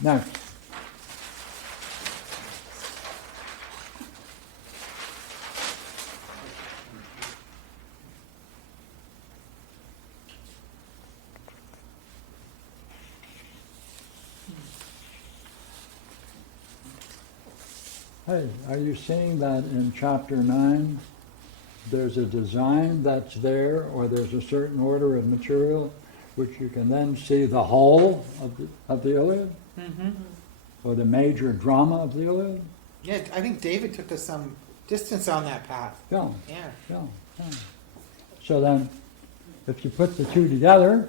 next. Hey, are you seeing that in chapter 9? There's a design that's there, or there's a certain order of material, which you can then see the whole of the Iliad, Mm-hmm. or the major drama of the Iliad? Yeah, I think David took us some distance on that path. Yeah, Yeah. yeah, yeah. So then, if you put the two together,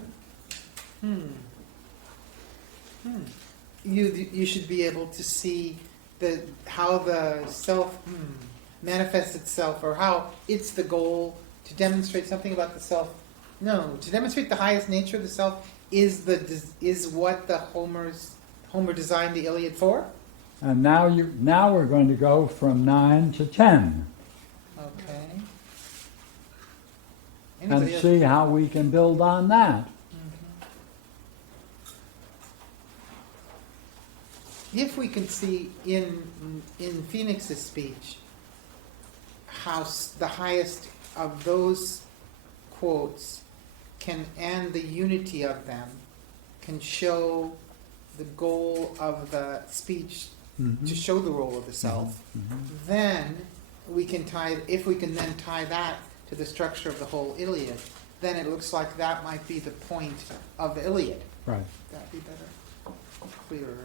You should be able to see how the self manifests itself, or how it's the goal to demonstrate something about the self. No, to demonstrate the highest nature of the self is what the Homer designed the Iliad for. and now we're going to go from 9 to 10 Okay. and Anybody else? see how we can build on that. If we can see in Phoenix's speech how the highest of those quotes and the unity of them can show the goal of the speech to show the role of the self, then we can if we can then tie that to the structure of the whole Iliad, then it looks like that might be the point of the Iliad. Right. That'd be better, clearer.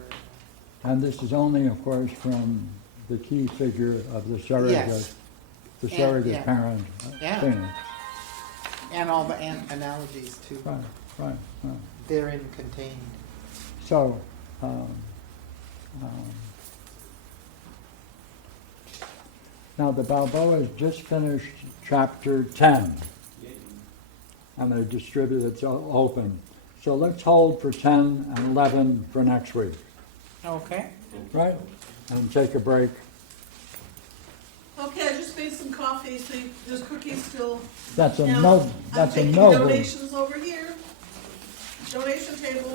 And this is only, of course, from the key figure of the surrogate, Yes. the surrogate yeah. parent, Yeah. Phoenix. And all the analogies too, Right, right, right. therein contained. So, now the Balboas just finished chapter 10, and they distribute it's open. So let's hold for 10 and 11 for next week, Okay. right? And take a break. Okay, I just made some coffee, so there's cookies still. That's a Now, no. That's a I'm taking noble. donations over here. Donation table.